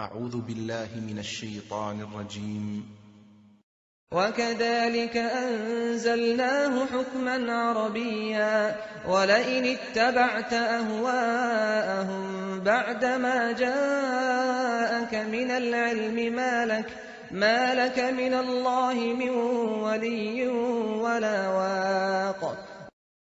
أعوذ بالله من الشيطان الرجيم. وكذلك أنزلناه حكما عربيا ولئن اتبعت أهواءهم بعدما جاءك من العلم ما لك من الله من ولي ولا واق.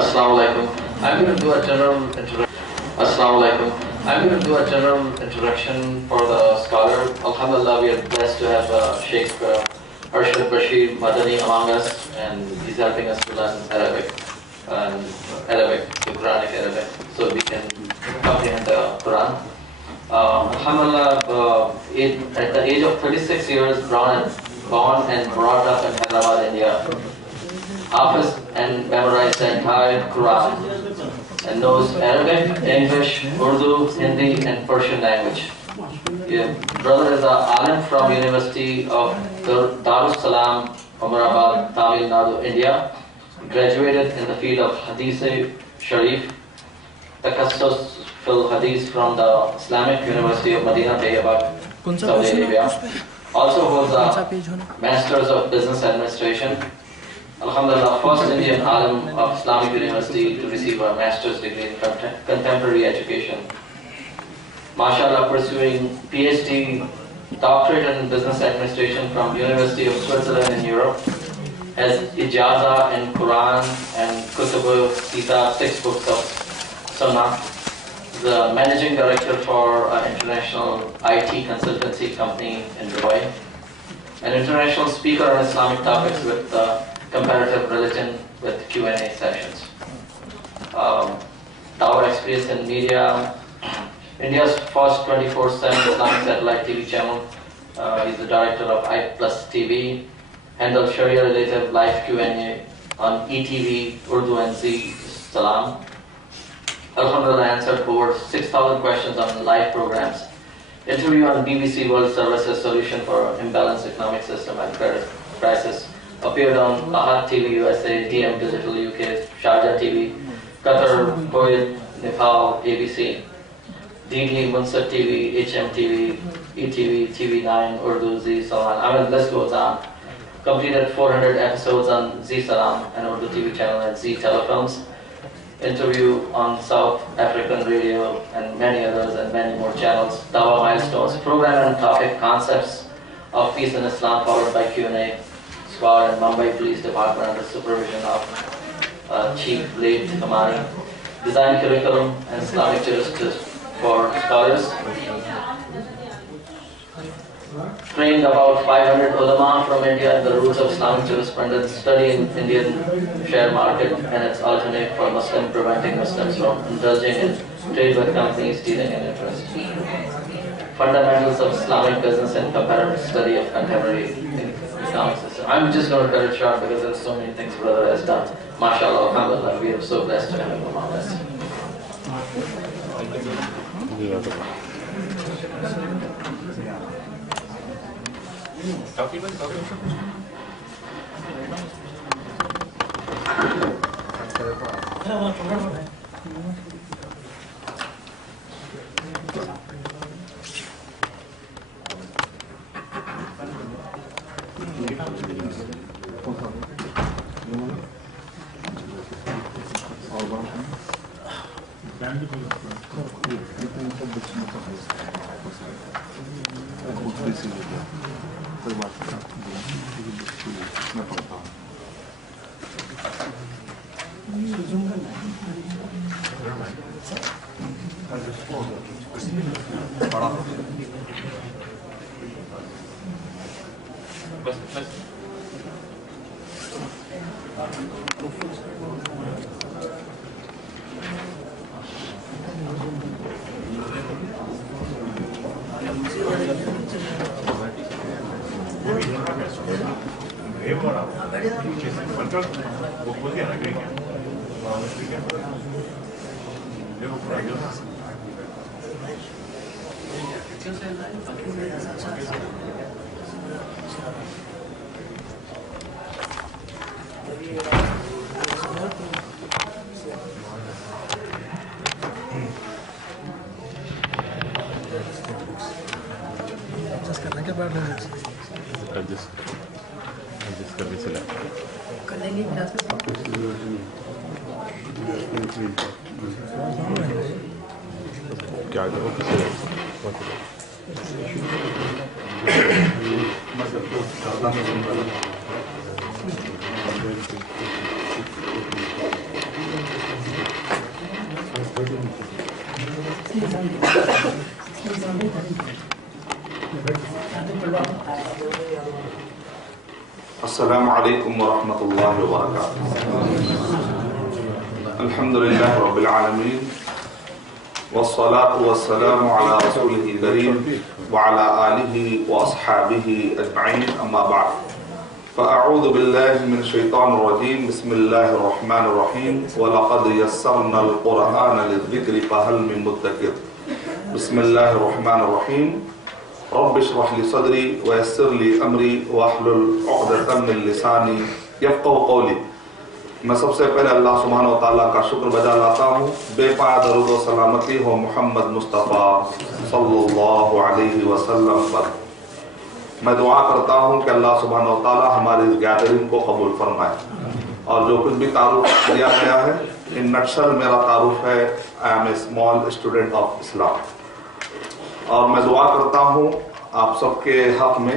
Assalamu alaikum. I'm going to do a general introduction. Assalamu alaikum. I'm going to do a general introduction for the scholar. Alhamdulillah, we are blessed to have Shaikh Arshad Basheer Madani among us, and he's helping us to learn Arabic, the Quranic Arabic, so we can comprehend the Quran. Alhamdulillah, at the age of 36 years, born and brought up in Hyderabad, India, Hafiz and memorized the entire Quran, and knows Arabic, English, Urdu, Hindi and Persian language. Brother is an alim from University of Darussalam, Ahmedabad, Tamil Nadu, India. Graduated in the field of Hadith Sharif, Takassus fil Hadith from the Islamic University of Medina, Saudi Arabia. Also holds a Masters of Business Administration. Alhamdulillah, first Indian alim of Islamic University to receive a master's degree in contemporary education. MashaAllah, pursuing PhD, doctorate in business administration from University of Switzerland in Europe. Has Ijaza in Quran and Kutubu Sita, 6 books of Sunnah. The managing director for an international IT consultancy company in Dubai. An international speaker on Islamic topics with comparative religion with Q&A sessions. Dawah experience in media. India's first 24/7 Islamic satellite TV channel. He's the director of I+ TV. Handles Sharia-related live Q&A on ETV, Urdu and Z Salam. Alhamdulillah, answered over 6,000 questions on live programs. Interview on BBC World Services Solution for Imbalanced Economic System and Credit Crisis. Appeared on Ahad TV USA, DM Digital UK, Sharjah TV, Qatar, Kuwait, Nepal, ABC, DD, Munsat TV, HMTV, ETV, TV9, Urdu, Z Salam. I mean, the list goes on. Completed 400 episodes on Z Salam and Urdu TV channel at Z Telefilms. Interview on South African radio and many others and many more channels. Dawah milestones, program and topic concepts of peace and Islam, followed by Q&A. Squad in Mumbai Police Department under supervision of Chief Blade Kamani. Design curriculum and Islamic jurisprudence for scholars. Trained about 500 ulama from India in the roots of Islamic jurisprudence, study in Indian share market and its alternate for Muslim, preventing Muslims from indulging in trade with companies dealing in interest. Fundamentals of Islamic business and comparative study of contemporary Islamic system. I'm just going to cut it short because there's so many things brother has done. MashaAllah, alhamdulillah, we are so blessed to have him among us. السلام علیکم ورحمۃ اللہ وبرکاتہ. الحمد للہ رب العالمین والصلاة والسلام علی رسولہ الکریم وعلی آلہ واصحابہ اجمعین، اما بعد فاعوذ باللہ من الشیطان الرجیم. بسم اللہ الرحمن الرحیم. وَلَقَدْ يَسَّرْنَا الْقُرْآنَ لِلذِّكْرِ فَهَلْ مِن مُدَّكِرٍ. بسم اللہ الرحمن الرحیم. رب اشرح لي صدري ويسر لي امري واحلل عقدة من لساني يفقهوا قولي. میں سب سے پہلے اللہ سبحانہ و تعالیٰ کا شکر بجا لاتا ہوں. بے پایا درود و سلامتی ہو محمد مصطفیٰ صلی اللہ علیہ وسلم پر. میں دعا کرتا ہوں کہ اللہ سبحانہ و تعالیٰ ہماری اس گیدرنگ کو قبول فرمائے. اور جو کچھ بھی تعارف دیا گیا ہے، ان نٹشل میرا تعارف ہے I am a small student of Islam. اور میں دعا کرتا ہوں آپ سب کے حق میں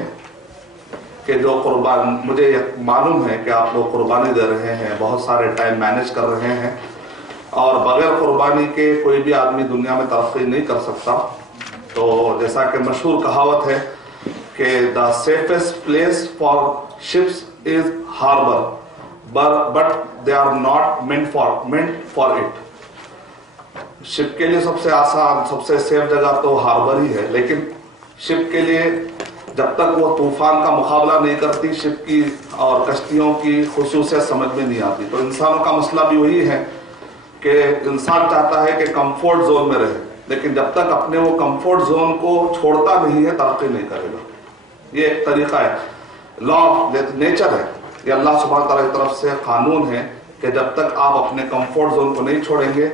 کہ جو قربان، مجھے معلوم ہے کہ آپ لوگ قربانی دے رہے ہیں، بہت سارے ٹائم مینیج کر رہے ہیں، اور بغیر قربانی کے کوئی بھی آدمی دنیا میں ترقی نہیں کر سکتا. تو جیسا کہ مشہور کہاوت ہے کہ the safest place for ships is harbor but they are not meant for it. شپ کے لیے سب سے آسان، سب سے سیف جگہ تو ہاربر ہی ہے، لیکن شپ کے لیے جب تک وہ طوفان کا مقابلہ نہیں کرتی، شپ کی اور کشتیوں کی خصوصیت سمجھ میں نہیں آتی. تو انسانوں کا مسئلہ بھی وہی ہے کہ انسان چاہتا ہے کہ کمفورٹ زون میں رہے، لیکن جب تک اپنے وہ کمفورٹ زون کو چھوڑتا نہیں ہے ترقی نہیں کرے گا. یہ ایک طریقہ ہے، لا نیچر ہے، یہ اللہ سبحانہ تعالیٰ کی طرف سے قانون ہے کہ جب تک آپ اپنے کمفورٹ زون کو نہیں چھوڑیں گے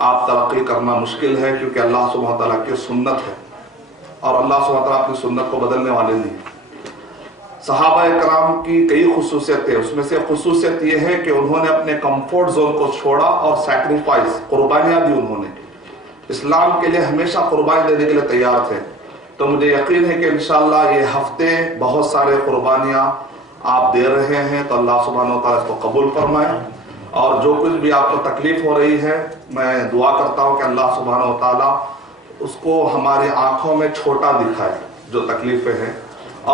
آپ ترقی کرنا مشکل ہے، کیونکہ اللہ سبحانہ تعالیٰ کی سنت ہے اور اللہ سبحانہ تعالیٰ اپنی سنت کو بدلنے والے نہیں. صحابہ کرام کی کئی خصوصیت ہے، اس میں سے خصوصیت یہ ہے کہ انہوں نے اپنے کمفورٹ زون کو چھوڑا اور سیکریفائس، قربانیاں دی انہوں نے. اسلام کے لیے ہمیشہ قربانی دینے کے لیے تیار تھے. تو مجھے یقین ہے کہ انشاءاللہ یہ ہفتے بہت سارے قربانیاں آپ دے رہے ہیں، تو اللہ سبحانہ تعالیٰ اس کو قبول فرمائے. اور جو کچھ بھی آپ کو تکلیف ہو رہی ہے، میں دعا کرتا ہوں کہ اللہ سبحانہ و تعالیٰ اس کو ہماری آنکھوں میں چھوٹا دکھائے جو تکلیفیں ہیں،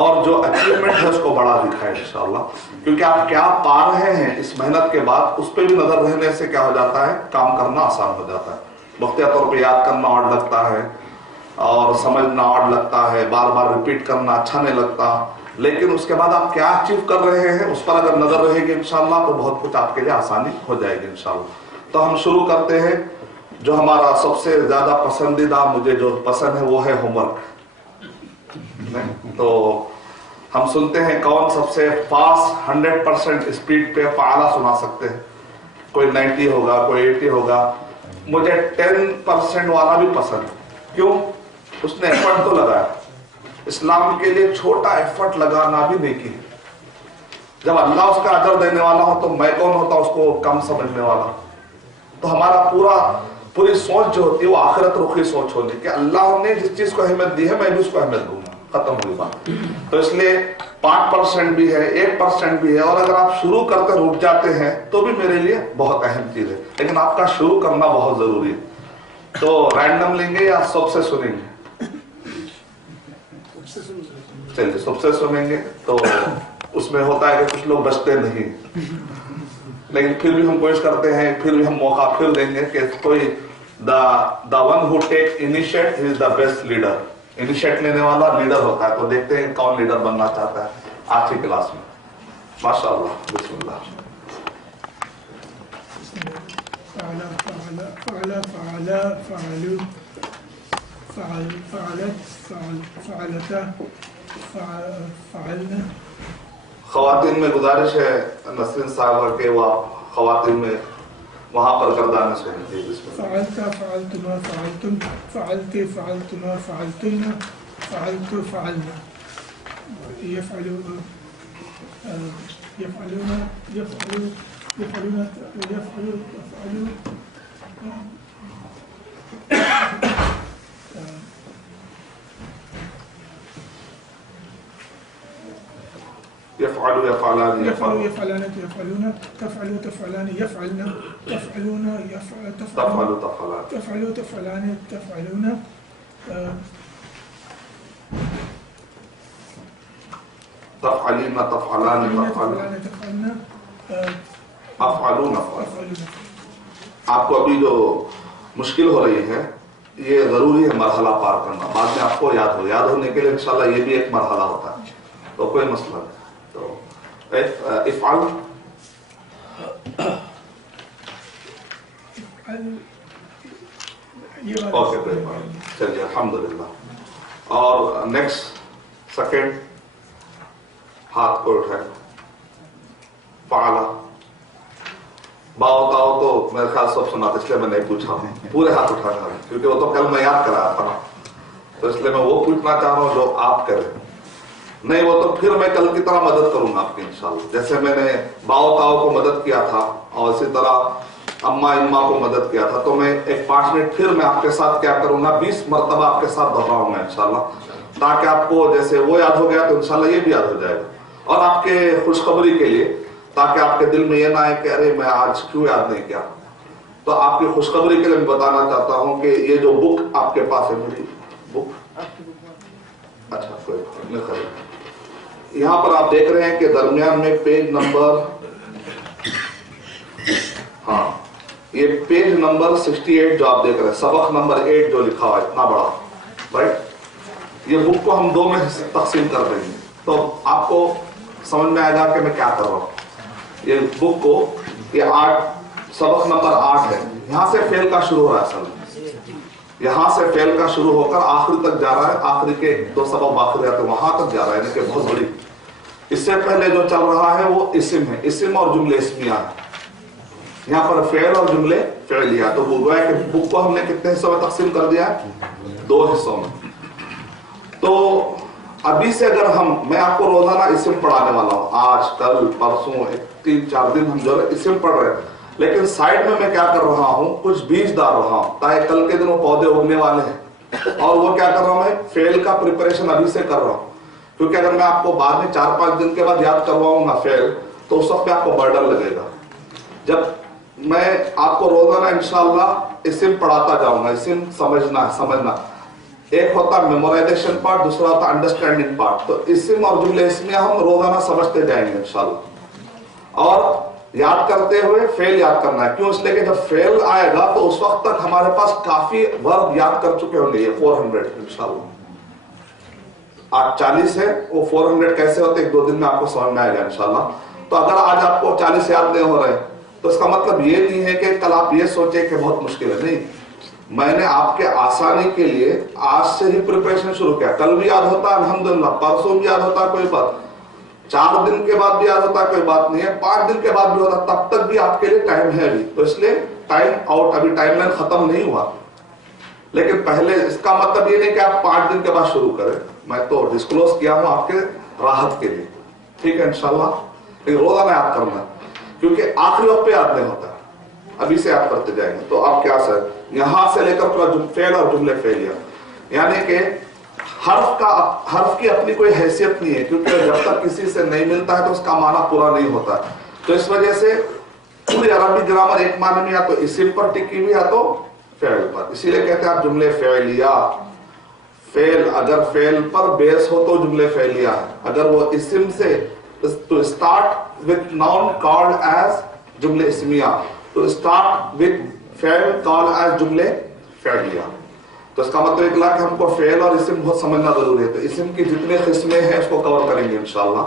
اور جو اچیومنٹ ہے اس کو بڑا دکھائے انشاءاللہ. کیونکہ آپ کیا پا رہے ہیں اس محنت کے بعد، اس پہ بھی نظر رہنے سے کیا ہو جاتا ہے، کام کرنا آسان ہو جاتا ہے. وقتیہ طور پہ یاد کرنا اور لگتا ہے اور سمجھنا اور لگتا ہے، بار بار ریپیٹ کرنا اچھا نہیں لگتا، لیکن اس کے بعد آپ کیا اچیو کر رہے ہیں اس پر اگر نظر رہے گی انشاءاللہ تو بہت کچھ آپ کے لیے آسانی ہو جائے گی انشاءاللہ. تو ہم شروع کرتے ہیں. جو ہمارا سب سے زیادہ پسندیدہ، مجھے جو پسند ہے وہ ہے ہوم ورک. تو ہم سنتے ہیں کون سب سے فاسٹ 100% اسپیڈ پہ فعالہ سنا سکتے ہیں. کوئی 90 ہوگا، کوئی 80 ہوگا. مجھے 10% والا بھی پسند ہے. کیوں؟ اس نے ایفرٹ تو لگایا. اسلام کے لیے چھوٹا ایفرٹ لگانا بھی نیکی ہے. جب اللہ اس کا اجر دینے والا ہو تو میں کون ہوتا اس کو کم سمجھنے والا. تو ہمارا پوری سوچ جو ہوتی ہے وہ آخرت رخی سوچ ہونی کہ اللہ نے جس چیز کو اہمیت دی ہے میں بھی اس کو اہمیت دوں گا. ختم ہوئی بات. تو اس لیے 5% بھی ہے، 1% بھی ہے، اور اگر آپ شروع کرتے رک جاتے ہیں تو بھی میرے لیے بہت اہم چیز ہے. لیکن آپ کا شروع کرنا بہت ضروری ہے. تو رینڈم لیں گے یا سب سے سنیں گے؟ چلیے سب سے سنیں گے. تو اس میں ہوتا ہے کہ کچھ لوگ بچتے نہیں، لیکن پھر بھی ہم کوشش کرتے ہیں، پھر بھی ہم موقع پھر دیں گے کہ کوئی the one who take initiate is the best leader. Initiate لینے والا لیڈر ہوتا ہے. تو دیکھتے ہیں کون لیڈر بننا چاہتا ہے آج کی کلاس میں. ماشاء اللہ. بسم اللہ. فعل فعل فعل فعل فعلوا فعل فعلت فعلتا فعلنا. خواتین میں گزارش ہے نسرین صاحبہ کے وہ خواتین میں وہاں پر گردانے سے. فعلت فعلتما فعلتم فعلت فعلتما فعلتن فعلت فعلنا. يفعلون يفعلون يفعلون يفعلون يفعلون يفعلون يفعلوا يفعلان يفعلوا يفعلان يفعلون تفعلوا تفعلان يفعلن تفعلون تفعلوا تفعلان تفعلوا تفعلان تفعلون تفعلين تفعلان تفعلون تفعلن افعلون افعلون. آپ کو ابھی جو مشکل ہو رہی ہے یہ ضروری ہے مرحلہ پار کرنا. بعد میں آپ کو یاد ہونے کے لیے انشاءاللہ یہ بھی ایک مرحلہ ہوتا ہے تو کوئی مسئلہ نہیں. تو افعل اوکے چلیے الحمدللہ. اور نیکسٹ سیکنڈ ہاتھ کو اٹھائے. فعلا با ہوتا ہو تو میرے خیال سب سنا تھا اس لیے میں نہیں پوچھا ہوں. پورے ہاتھ اٹھانا ہے کیونکہ وہ تو کل میں یاد کرایا تھا تو اس لیے میں وہ پوچھنا چاہ رہا ہوں جو آپ کریں. نہیں وہ تو پھر میں کل کی طرح مدد کروں گا آپ کی انشاءاللہ. جیسے میں نے باؤ تاؤ کو مدد کیا تھا اور اسی طرح اما اما کو مدد کیا تھا تو میں ایک 5 منٹ پھر میں آپ کے ساتھ کیا کروں گا 20 مرتبہ آپ کے ساتھ دہراؤں گا انشاءاللہ تاکہ آپ کو جیسے وہ یاد ہو گیا تو انشاءاللہ یہ بھی یاد ہو جائے گا. اور آپ کے خوشخبری کے لیے تاکہ آپ کے دل میں یہ نہ آئے کہ ارے میں آج کیوں یاد نہیں کیا. تو آپ کی خوشخبری کے لیے میں بتانا چاہتا ہوں کہ یہ جو بک آپ کے پاس ہے میری بک اچھا کوئی یہاں پر آپ دیکھ رہے ہیں کہ درمیان میں پیج نمبر ہاں یہ پیج نمبر 68 جو آپ دیکھ رہے ہیں سبق نمبر 8 جو لکھا ہوا ہے اتنا بڑا رائٹ. یہ بک کو ہم 2 میں تقسیم کر رہے ہیں تو آپ کو سمجھ میں آئے گا کہ میں کیا کر رہا ہوں. یہ بک کو یہ 8 سبق نمبر 8 ہے. یہاں سے فعل کا شروع ہو رہا ہے اصل میں. یہاں سے فعل کا شروع ہو کر آخری تک جا رہا ہے. آخری کے 2 سبق باقی رہتے ہیں وہاں تک جا رہا ہے یعنی کہ بہت بڑی. اس سے پہلے جو چل رہا ہے وہ اسم ہے. اسم اور جملے اسمیہ ہے. یہاں پر فعل اور جملے فعلیہ. تو وہ ہے کہ بک کو ہم نے کتنے حصوں میں تقسیم کر دیا ہے 2 حصوں میں. تو ابھی سے اگر میں آپ کو روزانہ اسم پڑھانے والا ہوں آج کل پرسوں 3-4 دن ہم جو اسم پڑھ رہے ہیں لیکن سائڈ میں کیا کر رہا ہوں کچھ بیج ڈال رہا ہوں تاکہ کل کے دن وہ پودے اگنے والے ہیں. اور وہ کیا کر رہا ہوں میں فعل کا پریپریشن ابھی سے کر رہا ہوں کیونکہ اگر میں آپ کو بعد میں 4-5 دن کے بعد یاد کرواؤں گا فعل تو اس وقت میں آپ کو برڈن لگے گا. جب میں آپ کو روزانہ انشاءاللہ اسم پڑھاتا جاؤں گا. اسم سمجھنا ایک ہوتا میمورائزیشن پارٹ دوسرا ہوتا انڈرسٹینڈنگ پارٹ. تو اسم اور جملے اسمیہ ہم روزانہ سمجھتے جائیں گے انشاءاللہ. اور یاد کرتے ہوئے فعل یاد کرنا ہے. کیوں؟ اس لیے کہ جب فعل آئے گا تو اس وقت تک ہمارے پاس کافی ورب یاد کر چکے ہوں گے. یہ 400 انشاءاللہ آج 40 ہے وہ 400 کیسے ہوتے 1-2 دن میں آپ کو سمجھ میں آئے گا انشاءاللہ. تو اگر آج آپ کو 40 یاد نہیں ہو رہے تو اس کا مطلب یہ نہیں ہے کہ کل آپ یہ سوچیں کہ بہت مشکل ہے. نہیں میں نے آپ کے آسانی کے لیے آج سے ہی پریپریشن شروع کیا. کل بھی یاد ہوتا ہے الحمدللہ پرسوں بھی یاد ہوتا ہے کوئی بات 4 دن کے بعد بھی یاد ہوتا ہے کوئی بات نہیں ہے 5 دن کے بعد بھی ہوتا تب تک بھی آپ کے لیے ٹائم ہے ابھی. تو اس لیے ٹائم آؤٹ ابھی ٹائم لائن ختم نہیں ہوا لیکن پہلے اس کا مطلب یہ نہیں کہ آپ 5 دن کے بعد شروع کریں. میں تو ڈسکلوز کیا ہوں آپ کے راحت کے لیے ٹھیک ہے انشاءاللہ. لیکن روزانہ یاد کرنا کیونکہ آخری وقت پہ یاد نہیں ہوتا ابھی سے یاد کرتے جائیں گے. تو آپ کیا سر یہاں سے لے کر پورا فعل اور جملے فعلیہ یعنی کہ حرف کی اپنی کوئی حیثیت نہیں ہے کیونکہ جب تک کسی سے نہیں ملتا ہے تو اس کا معنی پورا نہیں ہوتا. تو اس وجہ سے پوری عربی گرامر ایک معنی میں یا تو اسم پر ٹکی ہوئی یا تو فعل پر. اسی لیے کہتے ہیں آپ جملے فعلیہ. فعل اگر فعل پر بیس ہو تو جملے فعلیہ ہے. اگر وہ اسم سے to start with noun called as جملے اسمیہ to start with فعل called as جملے فعلیہ. تو اس کا مطلب اکلا کہ ہم کو فعل اور اسم بہت سمجھنا ضروری ہے. تو اسم کی جتنے قسمیں ہیں اس کو کور کریں گے انشاءاللہ.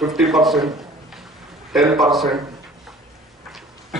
50%, 10%,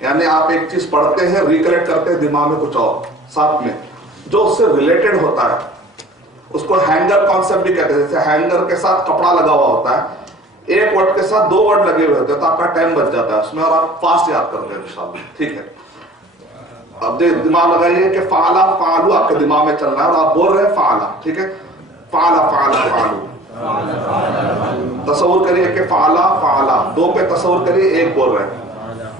یعنی آپ ایک چیز پڑھتے ہیں ریکلیکٹ کرتے ہیں دماغ میں کچھ اور ساتھ میں جو اس سے ریلیٹڈ ہوتا ہے. اس کو ہینگر کانسیپٹ بھی کہتے ہیں. جیسے ہینگر کے ساتھ کپڑا لگا ہوا ہوتا ہے, ایک ورڈ کے ساتھ 2 ورڈ لگے ہوئے ہوتے ہیں تو آپ کا ٹائم بچ جاتا ہے اس میں اور آپ فاسٹ یاد کرتے ہیں انشاءاللہ. ٹھیک ہے, اب دماغ لگائیے کہ فعلا فعلو آپ کے دماغ میں چل رہا ہے اور آپ بول رہے ہیں فعلا. ٹھیک ہے, فعلا فعلا فعلو. تصور کریے کہ فعلا فعلا 2 پہ تصور کریے, ایک بول رہے ہیں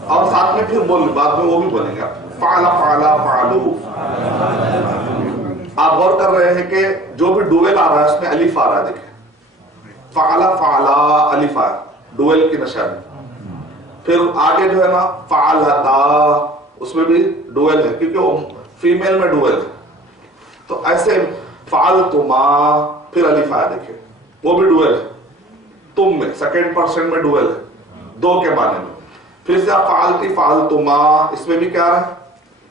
اور ساتھ میں پھر بعد میں وہ بھی بولیں گے فعلا فعلا فعلو. آپ غور کر رہے ہیں کہ جو بھی ڈویل آ رہا ہے اس میں الف آ رہا ہے. دیکھیں فعلا فعلا الف آ ڈویل کی نشانی. پھر آگے جو ہے نا فعلتا اس میں بھی ڈویل ہے کیونکہ وہ فیمیل میں ڈویل ہے. تو ایسے فعلتما پھر الف آیا دیکھیں وہ بھی ڈویل ہے. تم میں سیکنڈ پرسن میں ڈویل ہے 2 کے معنی میں. پھر سے آپ فعلتی فعلتما اس میں بھی کیا آ رہا ہے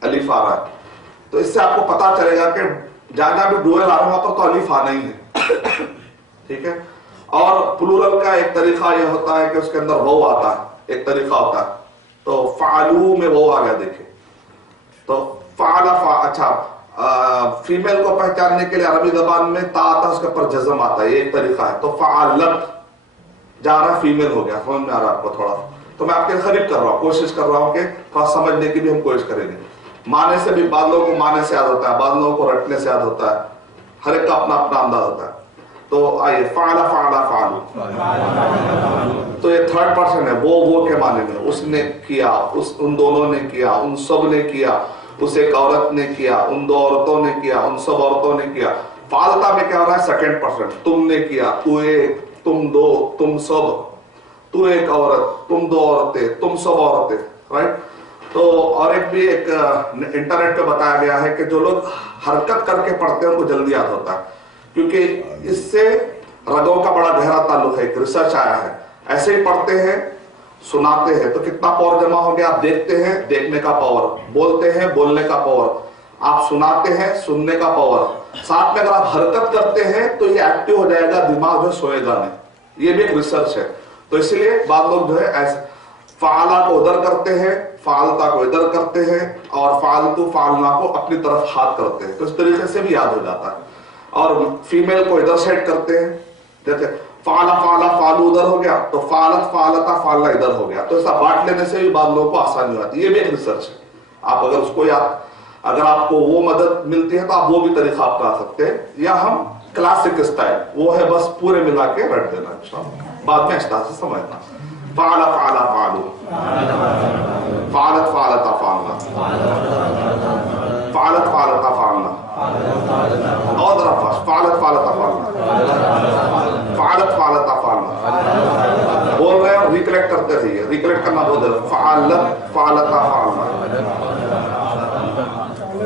الف آ رہا ہے. تو اس سے آپ کو پتا چلے گا کہ جہاں بھی ڈویل آ رہا ہے وہاں پر تو الف آنا ہی ہے. ٹھیک ہے, اور پلورل کا ایک طریقہ یہ ہوتا ہے کہ اس کے اندر وہ آتا ہے, ایک طریقہ ہوتا ہے. تو فعلو میں وہ آ گیا دیکھیں. تو فعلا اچھا فیمیل کو پہچاننے کے لیے عربی زبان میں تا آتا ہے, اس کے اوپر جزم آتا ہے, یہ ایک طریقہ ہے. تو فعلت جا رہا فیمیل ہو گیا. سمجھ میں آ رہا ہے آپ کو تھوڑا؟ تو میں آپ کے قریب کر رہا ہوں, کوشش کر رہا ہوں کہ تھوڑا سمجھنے کی بھی ہم کوشش کریں گے. معنی سے بھی بعض لوگوں کو معنی سے یاد ہوتا ہے, بعض لوگوں کو رٹنے سے یاد ہوتا ہے, ہر ایک کا اپنا اپنا انداز ہوتا ہے. تو آئیے فعلا فعلا فعلو, تو یہ 3rd پرسن ہے. وہ کے معنی میں اس نے کیا, ان دونوں نے کیا, ان سب نے کیا, اس ایک عورت نے کیا, ان 2 عورتوں نے کیا, ان سب عورتوں نے کیا. فعلتا میں کیا ہو رہا ہے سیکنڈ پرسن, تم نے کیا, تو ایک, تم 2, تم سب, تو ایک عورت, تم 2 عورتیں, تم سب عورتیں. رائٹ. تو اور ایک بھی ایک انٹرنیٹ پہ بتایا گیا ہے کہ جو لوگ حرکت کر کے پڑھتے ہیں ان کو جلدی یاد ہوتا ہے, کیونکہ اس سے رگوں کا بڑا گہرا تعلق ہے. ایک ریسرچ آیا ہے, ایسے ہی پڑھتے ہیں سناتے ہیں تو کتنا پاور جمع ہو گیا. آپ دیکھتے ہیں دیکھنے کا پاور, بولتے ہیں بولنے کا پاور, آپ سناتے ہیں سننے کا پاور, ساتھ میں اگر آپ حرکت کرتے ہیں تو یہ ایکٹیو ہو جائے گا, دماغ جو سوئے گا نہیں. یہ بھی ایک ریسرچ ہے. تو اس لیے بعض لوگ جو ہے ایسے فعلا کو ادھر کرتے ہیں, فعلتا کو ادھر کرتے ہیں, اور فعلتو فعلنا کو اپنی طرف ہاتھ کرتے ہیں. تو اس طریقے سے بھی یاد ہو جاتا ہے. اور فیمیل کو ادھر سیٹ کرتے ہیں, جیسے فعلا فعلا فعلو ادھر ہو گیا تو فعلت فعلتا فعلنا ادھر ہو گیا. تو ایسا بانٹ لینے سے بھی بعض لوگوں کو آسانی ہوتی ہے. یہ بھی ایک ریسرچ ہے. آپ اگر اس کو اگر آپ کو وہ مدد ملتی ہے تو آپ وہ بھی طریقہ اپنا سکتے ہیں, یا ہم کلاسک اسٹائل وہ ہے بس پورے ملا کے رٹ دینا انشاءاللہ, بعد میں اسٹائل سے سمجھنا. فعلا فعلا فعلو, فعلت فعلتا فعلنا, فعلت فعلتا فعلنا, اور ذرا فعلت فعلتا فعلنا, فعلت فعلتا فعلنا. بول رہے ہیں ریکلیکٹ کرتے رہیے, ریکلیکٹ کرنا بہت ضروری. فعلت فعلتا فعلنا.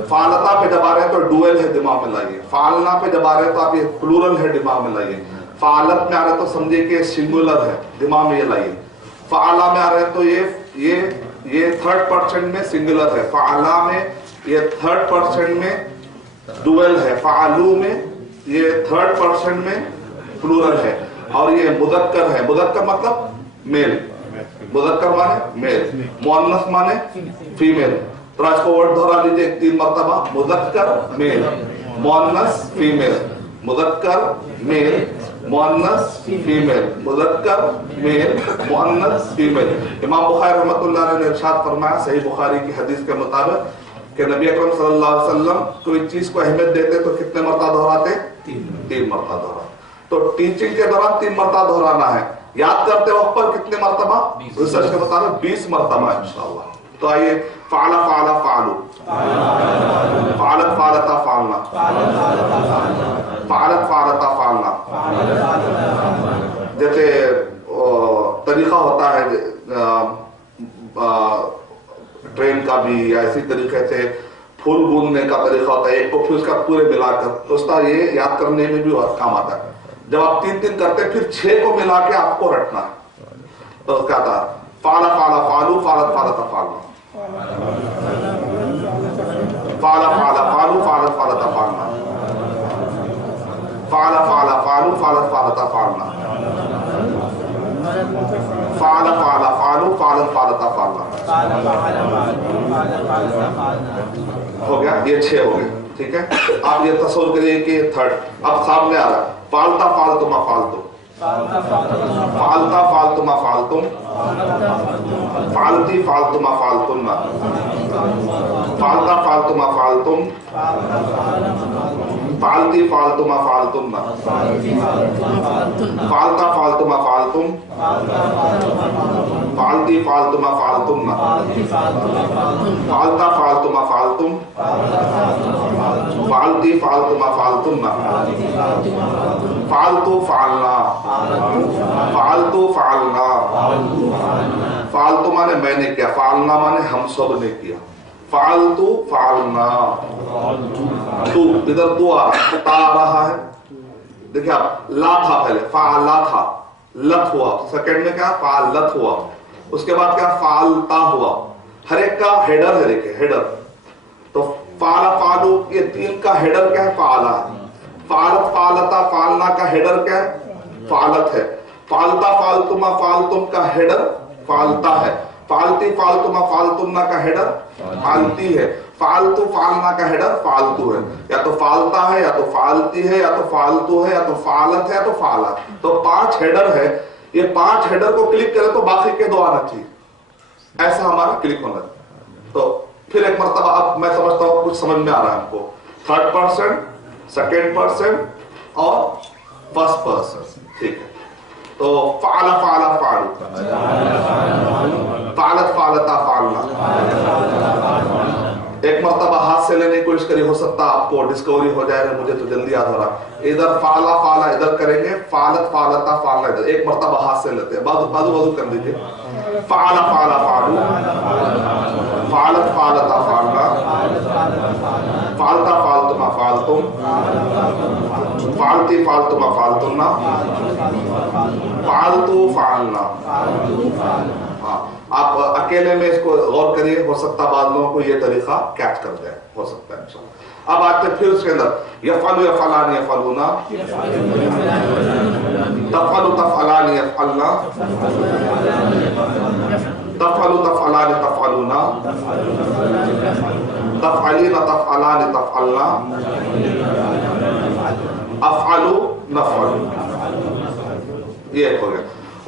فعلتا پہ جب آ رہے ہیں تو ڈویل ہے دماغ میں لائیے. فعلنا پہ جب آ رہے ہیں تو آپ یہ پلورل ہے دماغ میں لائیے. فعلت میں آ رہے ہیں تو سمجھے کہ سنگولر ہے, دماغ میں یہ لائیے. فعلا میں آ رہے ہیں تو یہ 3rd پرسن میں سنگولر ہے. فعلا میں یہ 3rd پرسن میں ڈویل ہے. فعلو میں یہ 3rd پرسن میں پلورل ہے. اور یہ مذکر ہے. مذکر مطلب میل, مذکر مانے میل, مؤنث مانے فیمیل. تو اس کو ورڈ دہرا لیجیے 3 مرتبہ. مذکر میل, مؤنث فیمیل, مذکر میل, مؤنث فیمیل, مذکر میل, مؤنث فیمیل. امام بخاری رحمۃ اللہ علیہ نے ارشاد فرمایا صحیح بخاری کی حدیث کے مطابق کہ نبی اکرم صلی اللہ علیہ وسلم کوئی چیز کو اہمیت دیتے تو کتنے مرتبہ دہراتے؟ 3 مرتبہ دہراتے. تو ٹیچنگ کے دوران 3 مرتبہ دہرانا ہے. یاد کرتے وقت پر کتنے مرتبہ؟ ریسرچ کے مطابق 20 مرتبہ انشاءاللہ. تو آئیے فعلا فعلا فعلو, فعلت فعلتا فعلنا, فعلت فعلتا فعلنا. جیسے طریقہ ہوتا ہے ٹرین کا بھی, یا اسی طریقے سے پھول گوننے کا طریقہ ہوتا ہے, ایک کو پھر اس کا پورے ملا کر. تو اس کا یہ یاد کرنے میں بھی کام آتا ہے. جب آپ 3 کرتے پھر 6 کو ملا کے آپ کو رٹنا ہے. تو کیا تھا؟ فعلا فعلا فعلو, فعلت فعلتا فعلنا, فعلا فعلا فعلو, فعلت فعلتا فعلنا, فعلا فعلا فعلو, فعلت فعلتا فعلنا, فعلا فعلا فعلو, فعلت فعلتا فعلنا. ہو گیا، یہ 6 ہو گئے. ٹھیک ہے، آپ یہ تصور کریے کہ تھرڈ اب سامنے آ رہا ہے. فالتا فالتما فالتو، فالتا فالتما فالتم، فالتی فالتما فالتن، فالتا فالتما فالتم، فالتی فالتما فالتن، فالتا فالتما فالتم، فالتی فالتما فالتن، فالتا فالتما فالتم، فالتی فالتما فالتن، فالتو فعلنا، فالتو فعلنا. فالتو مانے میں نے کیا، فعلنا مانے ہم سب نے کیا. فالتو فعلنا، تو ادھر تو آ رہا ہے. دیکھیں آپ، لا تھا پہلے، فعلا تھا، لت ہوا، سیکنڈ میں کیا فعلت ہوا، اس کے بعد کیا فعلتا ہوا. ہر ایک کا ہیڈر ہے، دیکھیں ہیڈر. تو فعلا فعلو، یہ 3 کا ہیڈر کیا ہے، فعلا ہے. فعلت فعلتا فعلنا کا ہیڈر کیا ہے، فعلت ہے. فعلتا فعلتما فعلتم کا ہیڈر فعلتا ہے. فعلتی فعلتما فعلتنا کا ہیڈر فعلتی ہے. فعلتو فعلنا کا ہیڈر فعلتو ہے. یا تو فعلتا ہے، یا تو فعلتی ہے، یا تو فعلتو ہے، یا تو فعلت ہے، یا تو فعلا. تو 5 ہیڈر ہے. یہ 5 ہیڈر کو کلک کرے تو باقی کے 2 آنا چاہیے. ایسا ہمارا کلک ہونا ہے. تو پھر ایک مرتبہ اب میں سمجھتا ہوں کچھ سمجھ میں آ رہا ہے ہم کو. 3rd پرسن، 2nd پرسن اور 1st پرسن. ٹھیک ہے، تو فعلا فعلا فعلو، فعلت فعلتا فعلنا. ایک مرتبہ ہاتھ سے لینے کی کوشش کری، ہو سکتا آپ کو ڈسکوری ہو جائے گا. مجھے تو جلدی یاد ہو رہا. ادھر فعلا فعلا ادھر کریں گے، فعلت فعلتا فعلنا ادھر. ایک مرتبہ ہاتھ سے لیتے ہیں، بازو کر دیجیے. فعلا فعلا فعلو، فعلت فعلتا فعلنا، فعلتا فعلتما فعلتم، فعلتی فعلتما فعلتنا، فعلتو فعلنا. ہاں، آپ اکیلے میں اس کو غور کریے، ہو سکتا بعض لوگوں کو یہ طریقہ کیچ کر جائے، ہو سکتا ہے انشاءاللہ. اب آتے پھر اس کے اندر یفعلو یفعلان یفعلونا، تفعلو تفعلان یفعلنا، تفعلو تفعلان تفعلونا، تفعلین تفعلان تفعلنا، افعلو نفعلو. یہ ہو گیا.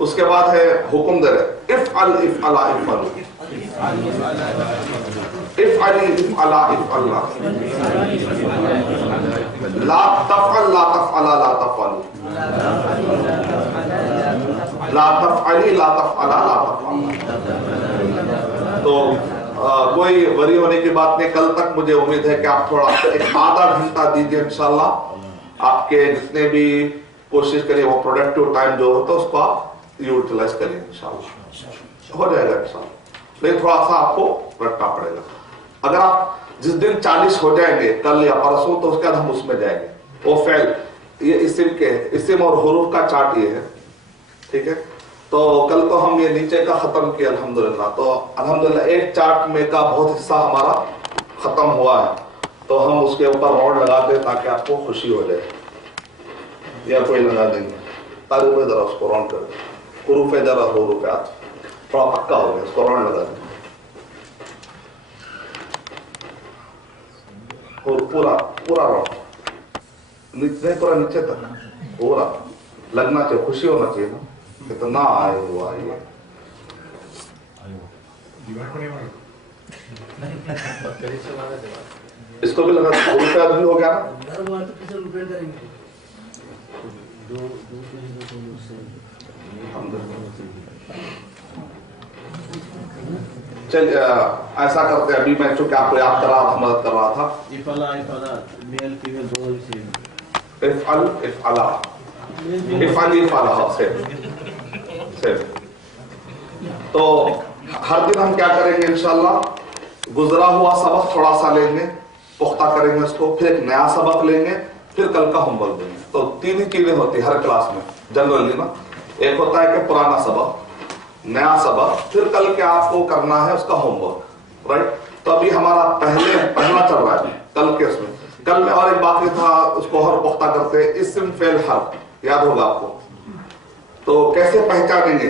اس کے بعد ہے حکم دے رہے افعل افعلا افعلو، افعلی افعلا افعلنا، لا تفعل لا تفعلا لا تفعلو، لا تفعلی لا تفعلا لا تفعلنا. تو کوئی وری ہونے کی بات نہیں. کل تک مجھے امید ہے کہ آپ تھوڑا ایک آدھا گھنٹہ دیجیے انشاءاللہ. آپ کے جتنے بھی کوشش کریں وہ پروڈکٹیو ٹائم جو ہوتا ہے اس کو آپ یوٹیلائز کریں انشاءاللہ. ہو جائے گا انشاءاللہ. لیکن تھوڑا سا آپ کو رکھنا پڑے گا. اگر آپ جس دن 40 ہو جائیں گے کل یا پرسوں، تو اس کے بعد ہم اس میں جائیں گے. وہ فعل، یہ اسم اور حروف کا چارٹ یہ ہے. ٹھیک ہے، تو کل تو ہم یہ نیچے کا ختم کیا الحمدللہ. تو الحمدللہ ایک چارٹ میں کا بہت حصہ ہمارا ختم ہوا ہے. تو ہم اس کے اوپر روڈ لگا دیں تاکہ آپ کو خوشی ہو جائے. یا کوئی لگا دیں گے. تعلیم ذرا اس کو راؤنڈ کر دیں. حروف ذرا حروف تھوڑا پکا ہو گیا، اس کو راؤنڈ لگا دیں. پورا پورا راؤنڈ، نہیں پورا نیچے تک پورا لگنا چاہیے. خوشی ہونا چاہیے نا. کتنا آئے ہوا یہ. اس کو بھی لگا روپیہ بھی ہو گیا نا. چلیے ایسا کرتے ہیں. ابھی میں چونکہ آپ کو یاد کر رہا تھا، مدد کر رہا تھا. افعل افعلا، افعلی افعلا سے. تو ہر دن ہم کیا کریں گے انشاءاللہ، گزرا ہوا سبق تھوڑا سا لیں گے، پختہ کریں گے اس کو. پھر ایک نیا سبق لیں گے، پھر کل کا ہوم ورک دیں گے. تو 3 ہی چیزیں ہوتی ہیں ہر کلاس میں جنرلی نا. ایک ہوتا ہے کہ پرانا سبق، نیا سبق، پھر کل کیا آپ کو کرنا ہے اس کا ہوم ورک. رائٹ. تو ابھی ہمارا پہلا چل رہا ہے کل کے اس میں. کل میں اور ایک باقی تھا، اس کو اور پختہ کرتے ہیں. اسم فعل حرف یاد ہوگا آپ کو. تو کیسے پہچانیں گے؟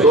2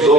2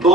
2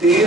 3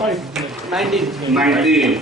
19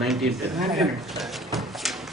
19।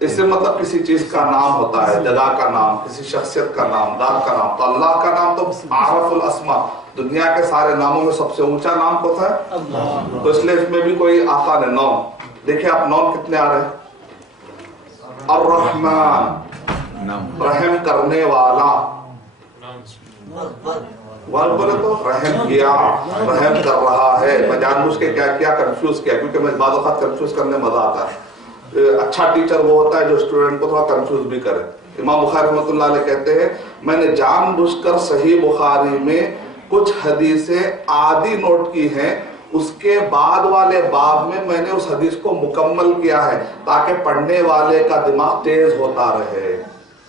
اس سے مطلب کسی چیز کا نام ہوتا ہے، جگہ کا نام، کسی شخصیت کا نام، ذات کا نام. تو اللہ کا نام تو اعرف الاسماء، دنیا کے سارے ناموں میں سب سے اونچا نام کون ہے؟ اللہ. تو اس لیے اس میں بھی کوئی آسان ہے. نون دیکھیں آپ، نون کتنے آ رہے ہیں؟ الرحمن، رحم کرنے والا. بولے تو رحم کیا، رحم کر رہا ہے. میں جان بوجھ کے کیا کنفیوز کیا، کیونکہ میں بعض اوقات کنفیوز کرنے میں مزہ آتا ہے. اچھا ٹیچر وہ ہوتا ہے جو اسٹوڈنٹ کو تھوڑا کنفیوز بھی کرے. امام بخاری رحمۃ اللہ علیہ کہتے ہیں میں نے جان بوجھ کر صحیح بخاری میں کچھ حدیثیں آدھی نوٹ کی ہیں، اس کے بعد والے باب میں میں نے اس حدیث کو مکمل کیا ہے تاکہ پڑھنے والے کا دماغ تیز ہوتا رہے.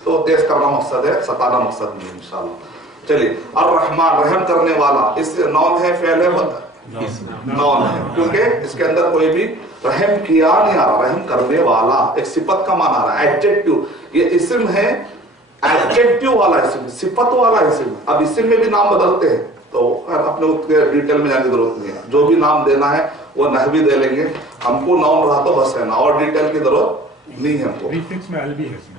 تو تیز کرنا مقصد ہے، ستانا مقصد نہیں انشاءاللہ. چلیے، الرحمن رحم کرنے والا، اس سے نون ہے، فعل ہے، نون ہے، کیونکہ اس کے اندر کوئی بھی رحم کیا نہیں آ رہا، رحم کرنے والا ایک صفت کا معنی آ رہا ہے. ایڈجیکٹیو، یہ اسم ہے، ایڈجیکٹیو والا اسم، صفت والا اسم. اب اسم میں بھی نام بدلتے ہیں تو اپنے ڈیٹیل میں جانے کی ضرورت نہیں ہے. جو بھی نام دینا ہے وہ نحوی دے لیں گے، ہم کو نون رہا تو بس ہے نا، اور ڈیٹیل کی ضرورت نہیں ہے ہم کو. پریفکس میں ال بھی ہے اس میں.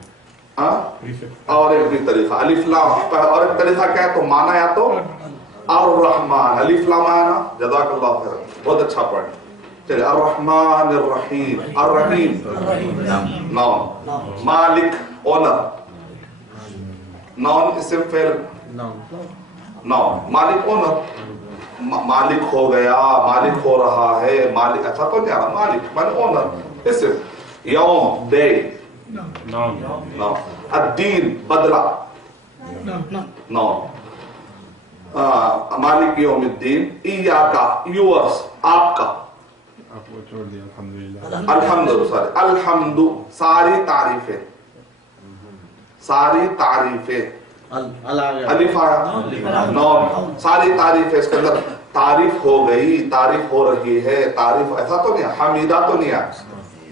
اور ایک بھی طریقہ الف لام، اور ایک طریقہ کیا ہے تو مانا یا تو الرحمن، الف لام آیا نا، جزاک اللہ خیر، بہت اچھا پڑھ. چلیے، الرحمن الرحیم، الرحیم نون. مالک اونر، نون اسم فعل نون. مالک اونر، مالک ہو گیا، مالک ہو رہا ہے، مالک اچھا تو نہیں آ رہا، مالک مانے اونر اسم. یوم ڈے، الدین بدلہ، نون. مالک یوم الدین. ایاکا یورس، آپ کا. آپ کو چھوڑ دیا الحمدللہ. الحمد ساری تعریفیں، ساری تعریفیں. الف آیا، نون. ساری تعریفیں، اس کے اندر تعریف ہو گئی، تعریف ہو رہی ہے، تعریف ایسا تو نہیں ہے، حمیدہ تو نہیں ہے،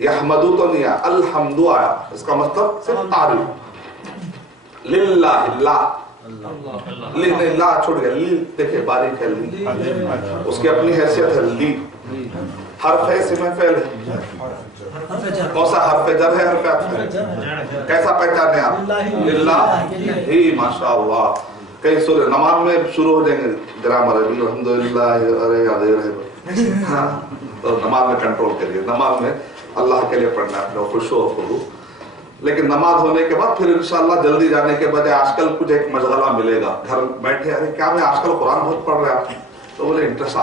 یحمدو تو نہیں ہے، الحمد آیا. اس کا مطلب صرف تعریف. للہ، اللہ، للہ چھوڑ گیا، لی دیکھیں باریک ہے، لی اس کی اپنی حیثیت ہے. لی حرف ہے، اسم ہے، فعل ہے. کون سا حرف جر ہے، حرف عطف ہے؟ کیسا پہچانے آپ؟ للہ ہی. ماشاء اللہ. کئی سورے نماز میں شروع ہو جائیں گے گرامر، الحمدللہ، ارے یاد رہے تو نماز میں کنٹرول کریے. نماز میں اللہ کے لیے پڑھنا ہے، خوش و خضوع. لیکن نماز ہونے کے بعد پھر انشاءاللہ جلدی جانے کے بجائے آج کل کچھ ایک مشغلہ ملے گا. گھر بیٹھے ارے کیا میں آج کل قرآن بہت پڑھ رہا ہوں، تو بولے انٹرسٹ آ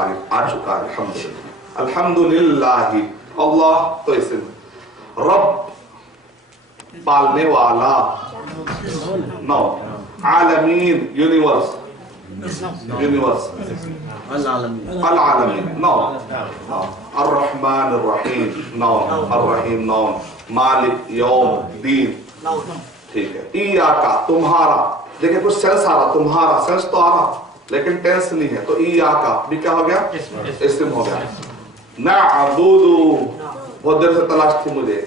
چکا ہے. الحمدللہ، الحمدللہ. اللہ تو اسم. رب پالنے والا، نو. عالمین یونیورس، یونیورس. العالمین نو. الرحمن الرحیم نو. الرحیم نو. مالک یوم دین، ٹھیک ہے. ایاکا تمہارا، دیکھیں کچھ سینس آ رہا، تمہارا سینس تو آ رہا لیکن ٹینس نہیں ہے. تو ایاکا بھی کیا ہو گیا، اسم ہو گیا. نعبدو، بہت دیر سے تلاش تھی مجھے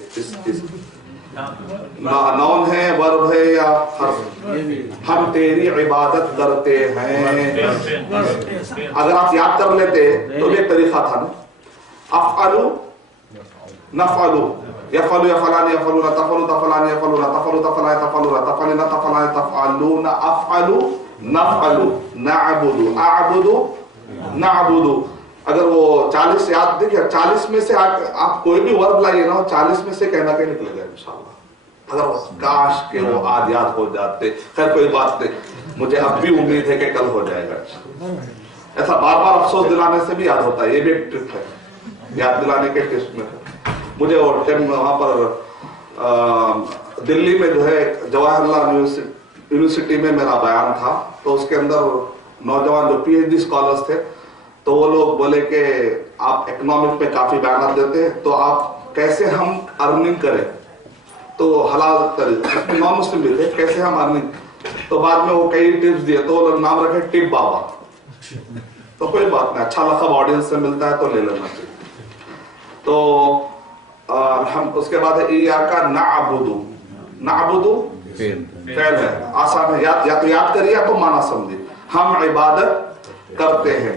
نون ہے، ورب ہے یا حرف؟ ہم تیری عبادت کرتے ہیں. اگر آپ یاد کر لیتے تو بھی ایک طریقہ تھا نا. افعلو نفعلو، یفعلو یفعلان یفعلون، تفعلو تفعلان یفعلون، تفعلو تفعلان تفعلون، تفعلن تفعلان تفعلون، افعلو نفعلو، نعبدو اعبدو نعبدو. اگر وہ 40 یاد دیکھیں، 40 میں سے آپ کوئی بھی ورب لائیے نا، 40 میں سے کہنا کہیں نکلے گا انشاءاللہ. اگر کاش کہ وہ آج یاد ہو جاتے. خیر کوئی بات نہیں، مجھے اب بھی امید ہے کہ کل ہو جائے گا. ایسا بار بار افسوس دلانے سے بھی یاد ہوتا ہے، یہ بھی ایک ٹرک ہے یاد دلانے کے ٹیسٹ میں. مجھے وہ ٹائم وہاں پر دلی میں جو ہے جواہر لال یونیورسٹی میں میرا بیان تھا، تو اس کے اندر نوجوان جو پی ایچ ڈی اسکالرس تھے تو وہ لوگ بولے کہ آپ اکنامک میں کافی بیانات دیتے ہیں، تو آپ کیسے ہم ارننگ کریں، تو حلال طریقے، نان مسلم بھی تھے، کیسے ہم ارننگ. تو بعد میں وہ کئی ٹپس دیے، تو وہ نام رکھے ٹپ بابا. تو کوئی بات نہیں، اچھا لقب آڈینس سے ملتا ہے تو لے لینا چاہیے. تو ہم اس کے بعد ہے ایاکا نعبدو. نعبدو فعل ہے، آسان ہے، یا تو یاد کریے یا تو معنی سمجھے. ہم عبادت کرتے ہیں.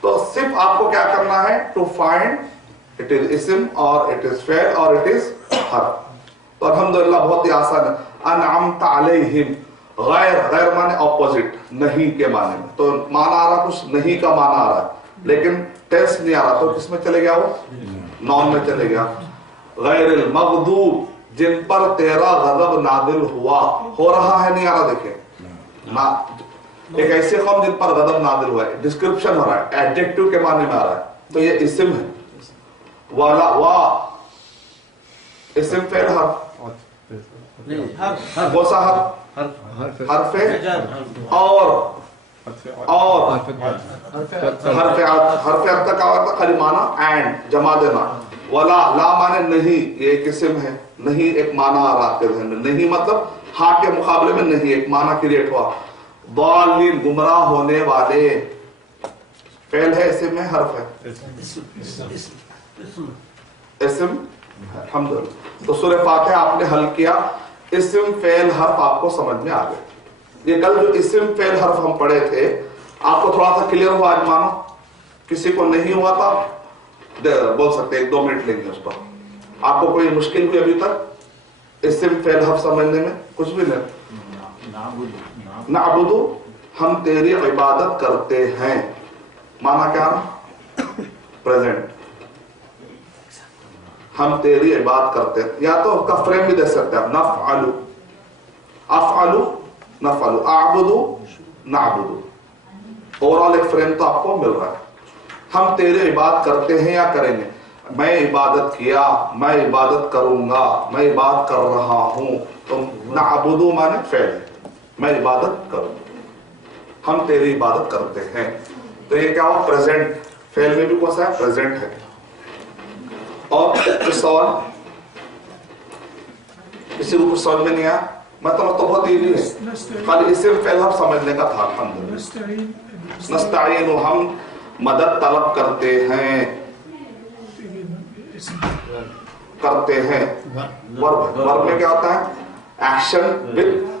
تو صرف آپ کو کیا کرنا ہے, ٹو فائنڈ اٹ از اسم اور اٹ از فعل اور اٹ از حرف. تو الحمدللہ بہت ہی آسان ہے. انعمت علیہم, غیر مانے اپوزٹ, نہیں کے معنی میں. تو معنی آ رہا کچھ نہیں کا معنی آ رہا ہے لیکن ٹینس نہیں آ رہا, تو کس میں چلے گیا, وہ نون میں چلے گیا. غیر المغضوب, جن پر تیرا غضب نازل ہوا, ہو رہا ہے نہیں آ رہا, دیکھیں ایک ایسے قوم جن پر غضب نازل ہوا ہے, ڈسکرپشن ہو رہا ہے, ایڈجیکٹو کے معنی میں آ رہا ہے, تو یہ اسم ہے. والا وا اسم فعل حرف, کون سا حرف, حرف اور حرف عطف کا ہوتا خالی معنی اینڈ جمع دینا. ولا لا معنی نہیں, یہ ایک اسم ہے, نہیں ایک معنی آ رہا آپ کے ذہن میں, نہیں مطلب ہاں کے مقابلے میں نہیں, ایک معنی کریٹ ہوا. ضالین, گمراہ ہونے والے, فعل ہے اسم میں حرف ہے, اسم. الحمدللہ. تو سورہ فاتحہ آپ نے حل کیا, اسم فعل حرف آپ کو سمجھ میں آ گئے. یہ کل جو اسم فعل حرف ہم پڑھے تھے آپ کو تھوڑا سا کلیئر ہوا آج مانو, کسی کو نہیں ہوا تھا بول سکتے, 1-2 منٹ لیں گے اس پر. آپ کو کوئی مشکل ہوئی ابھی تک اسم فعل حرف سمجھنے میں؟ کچھ بھی نہیں. نعبدو, ہم تیری عبادت کرتے ہیں, مانا کیا, پریزنٹ, ہم تیری عبادت کرتے ہیں. یا تو اس کا فریم بھی دے سکتے ہیں, نفعلو, افعلو, نفعلو, اعبدو, نعبدو. اوورال ایک فریم تو آپ کو مل رہا ہے. ہم تیری عبادت کرتے ہیں یا کریں گے, میں عبادت کیا, میں عبادت کروں گا, میں عبادت کر رہا ہوں. تو نعبدو مانے فعل, میں عبادت کروں, ہم تیری عبادت کرتے ہیں. تو یہ کیا ہوا, پریزنٹ. فعل میں بھی کون سا ہے, پریزنٹ ہے. اور کچھ سوال کسی کو کچھ سمجھ میں نہیں آیا؟ مطلب تو بہت ایزی ہے, خالی اسم فعل حرف سمجھنے کا تھا. الحمدللہ. نستعین, ہم مدد طلب کرتے ہیں, کرتے ہیں. ورب میں کیا ہوتا ہے, ایکشن وتھ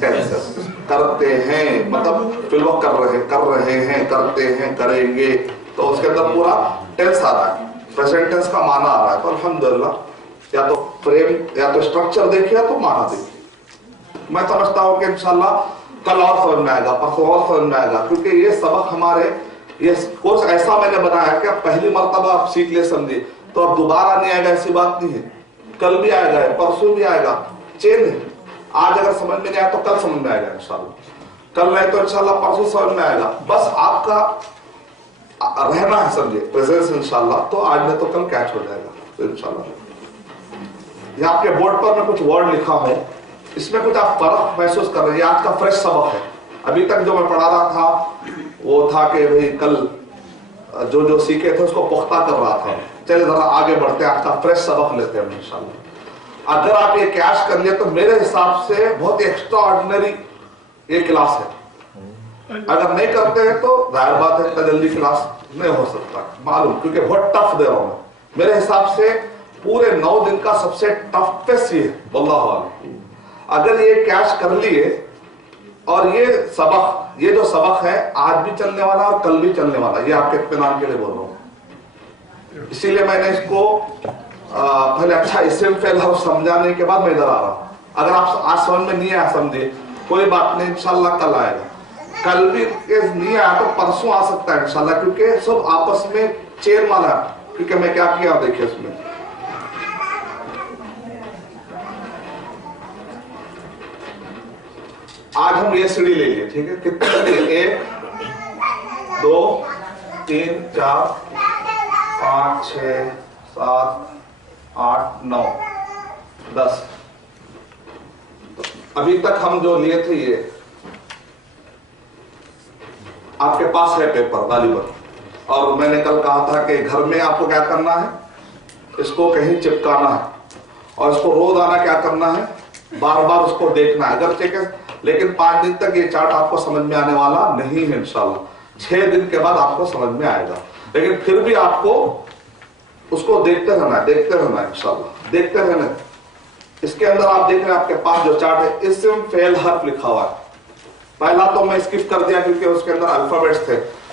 ٹینس. کرتے ہیں مطلب فی الوقت کر رہے ہیں, کرتے ہیں, کریں گے. تو اس کے اندر پورا ٹینس آ رہا ہے, پریزنٹ ٹینس کا معنی آ رہا ہے. تو الحمدللہ یا تو فریم یا تو اسٹرکچر دیکھیے تو معنی دیکھیے. میں سمجھتا ہوں کہ انشاءاللہ کل اور سمجھ میں آئے گا, پرسوں اور سمجھ میں آئے گا, کیونکہ یہ سبق ہمارے, یہ کورس ایسا میں نے بنایا کہ پہلی مرتبہ آپ سیکھ لے سمجھے تو اب دوبارہ نہیں آئے گا, ایسی بات نہیں ہے. کل بھی آئے گا, پرسوں بھی آئے گا, چین ہے. آج اگر سمجھ میں نہیں آیا تو کل سمجھ میں آئے گا انشاءاللہ, کل نہیں تو انشاءاللہ پرسوں سمجھ میں آئے گا. بس آپ کا رہنا ہے سمجھے, پریزنس انشاءاللہ, تو آج نہیں تو کل کیچ ہو جائے گا. تو انشاءاللہ یہ آپ کے بورڈ پر میں کچھ ورڈ لکھا ہوں, اس میں کچھ آپ فرق محسوس کر رہے ہیں. یہ آج کا فریش سبق ہے. ابھی تک جو میں پڑھا رہا تھا وہ تھا کہ بھئی کل جو سیکھے تھے اس کو پختہ کر رہا تھا. چلے ذرا آگے بڑھتے ہیں, آج کا فریش سبق لیتے ہیں انشاءاللہ. اگر آپ یہ کیچ کر لیے تو میرے حساب سے بہت ایکسٹرا آرڈنری یہ کلاس ہے. اگر نہیں کرتے ہیں تو ظاہر بات ہے تجلی کلاس نہیں ہو سکتا, معلوم, کیونکہ بہت ٹف دے رہا ہوں. میرے حساب سے پورے 9 دن کا سب سے ٹفیسٹ یہ ہے واللہ عالم. اگر یہ کیچ کر لیے, اور یہ سبق, یہ جو سبق ہے آج بھی چلنے والا اور کل بھی چلنے والا, یہ آپ کے اطمینان کے لیے بول رہا ہوں. اسی لیے میں نے اس کو پہلے اچھا اسم فعل حرف سمجھانے کے بعد میں ادھر آ رہا ہوں. اگر آپ آج سمجھ میں نہیں آیا سمجھے کوئی بات نہیں, انشاءاللہ کل آئے گا. کل بھی نہیں آیا تو پرسوں آ سکتا ہے انشاءاللہ, کیونکہ سب آپس میں چین والا ہے. کیونکہ میں کیا کیا دیکھیں اس میں, آج ہم یہ سیڑھی لے لیے, ٹھیک ہے, کتنے, 1 2 3 4 5 6 7 8 9 10. ابھی تک ہم جو لیے تھے یہ آپ کے پاس ہے پیپر غالباً, اور میں نے کل کہا تھا کہ گھر میں آپ کو کیا کرنا ہے, اس کو کہیں چپکانا ہے, اور اس کو روزانہ کیا کرنا ہے, بار بار اس کو دیکھنا ہے. اگر ٹھیک ہے, لیکن 5 دن تک یہ چارٹ آپ کو سمجھ میں آنے والا نہیں ہے انشاءاللہ. 6 دن کے بعد آپ کو سمجھ میں آئے گا, لیکن پھر بھی آپ کو اس کو دیکھتے رہنا ہے انشاءاللہ, دیکھتے رہنا. اس کے اندر آپ دیکھ رہے ہیں آپ کے پاس جو چارٹ ہے, اسم فعل حرف لکھا ہوا ہے. پہلا تو میں اسکپ کر دیا کیونکہ اس کے اندر الفابیٹس تھے.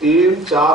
3 4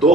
2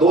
2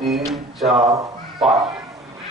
3 4 5,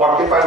45।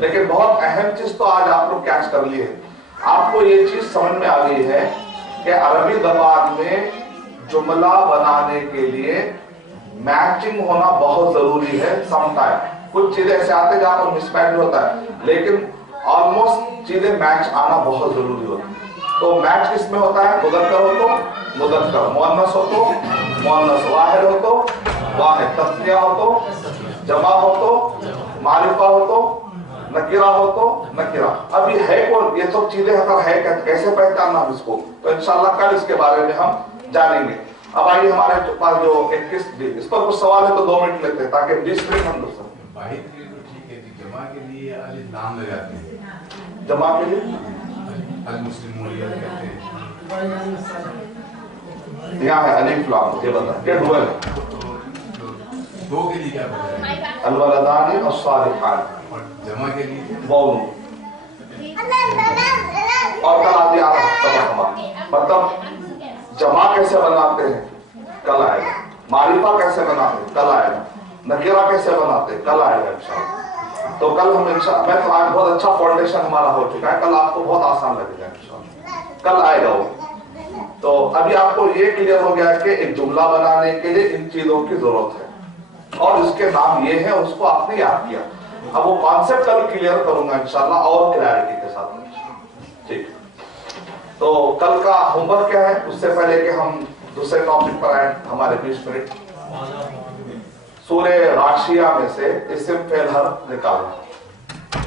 لیکن بہت اہم چیز تو آج آپ لوگ کیچ کر لیے. آپ کو یہ چیز سمجھ میں آ گئی ہے کہ عربی زبان میں جملہ بنانے کے لیے میچنگ ہونا بہت ضروری ہے. سم ٹائم کچھ چیزیں ایسے آتے ہیں جہاں پر مس میچ ہوتا ہے, لیکن آلموسٹ چیزیں میچ آنا بہت ضروری ہوتا ہے. تو میچ کس میں ہوتا ہے؟ مذکر ہو تو مذکر, مؤنث ہو تو مؤنث, واحد ہو تو واحد, تثنیہ ہو تو جمع ہو تو معرفہ ہو تو نکرہ ہو تو نکرہ. اب یہ ہے کون؟ یہ سب چیزیں اگر ہے کیسے پہچاننا ہم اس کو, تو انشاءاللہ کل اس کے بارے میں ہم جانیں گے. اب آئیے ہمارے پاس جو 21 اس پر کچھ سوال ہے تو 2 منٹ لیتے ہیں تاکہ 20 منٹ ہم لوگ سکیں. واحد کے لیے تو ٹھیک ہے, جمع کے لیے الف لام لگاتے ہیں. جمع کے لیے المسلمون کہتے ہیں. یہاں ہے الف لام, یہ بتا کہ ڈوئل ہے. دو کے لیے کیا بتا ہے؟ الولدان الصالحان. اور جمع کے لیے بول. اور کل آدھی آ رہا مطلب جمع کیسے بناتے ہیں کل آئے گا. معرفہ کیسے بناتے ہیں کل آئے گا. نکرہ کیسے بناتے ہیں کل آئے گا انشاءاللہ. تو کل ہم انشاءاللہ, میں تو آج بہت اچھا فاؤنڈیشن ہمارا ہو چکا ہے, کل آپ کو بہت آسان لگے گا انشاءاللہ. کل آئے گا وہ. تو ابھی آپ کو یہ کلیئر ہو گیا کہ ایک جملہ بنانے کے لیے ان چیزوں کی ضرورت ہے اور اس کے نام یہ ہے, اس کو آپ نے یاد کیا. اب وہ کانسیپٹ کل کلیئر کروں گا انشاءاللہ اور کلیئرٹی کے ساتھ. ٹھیک, تو کل کا ہوم ورک کیا ہے؟ اس سے پہلے کہ ہم دوسرے ٹاپک پر آئیں, ہمارے 20 منٹ سورہ غاشیہ میں سے اسم فعل حرف نکالنا.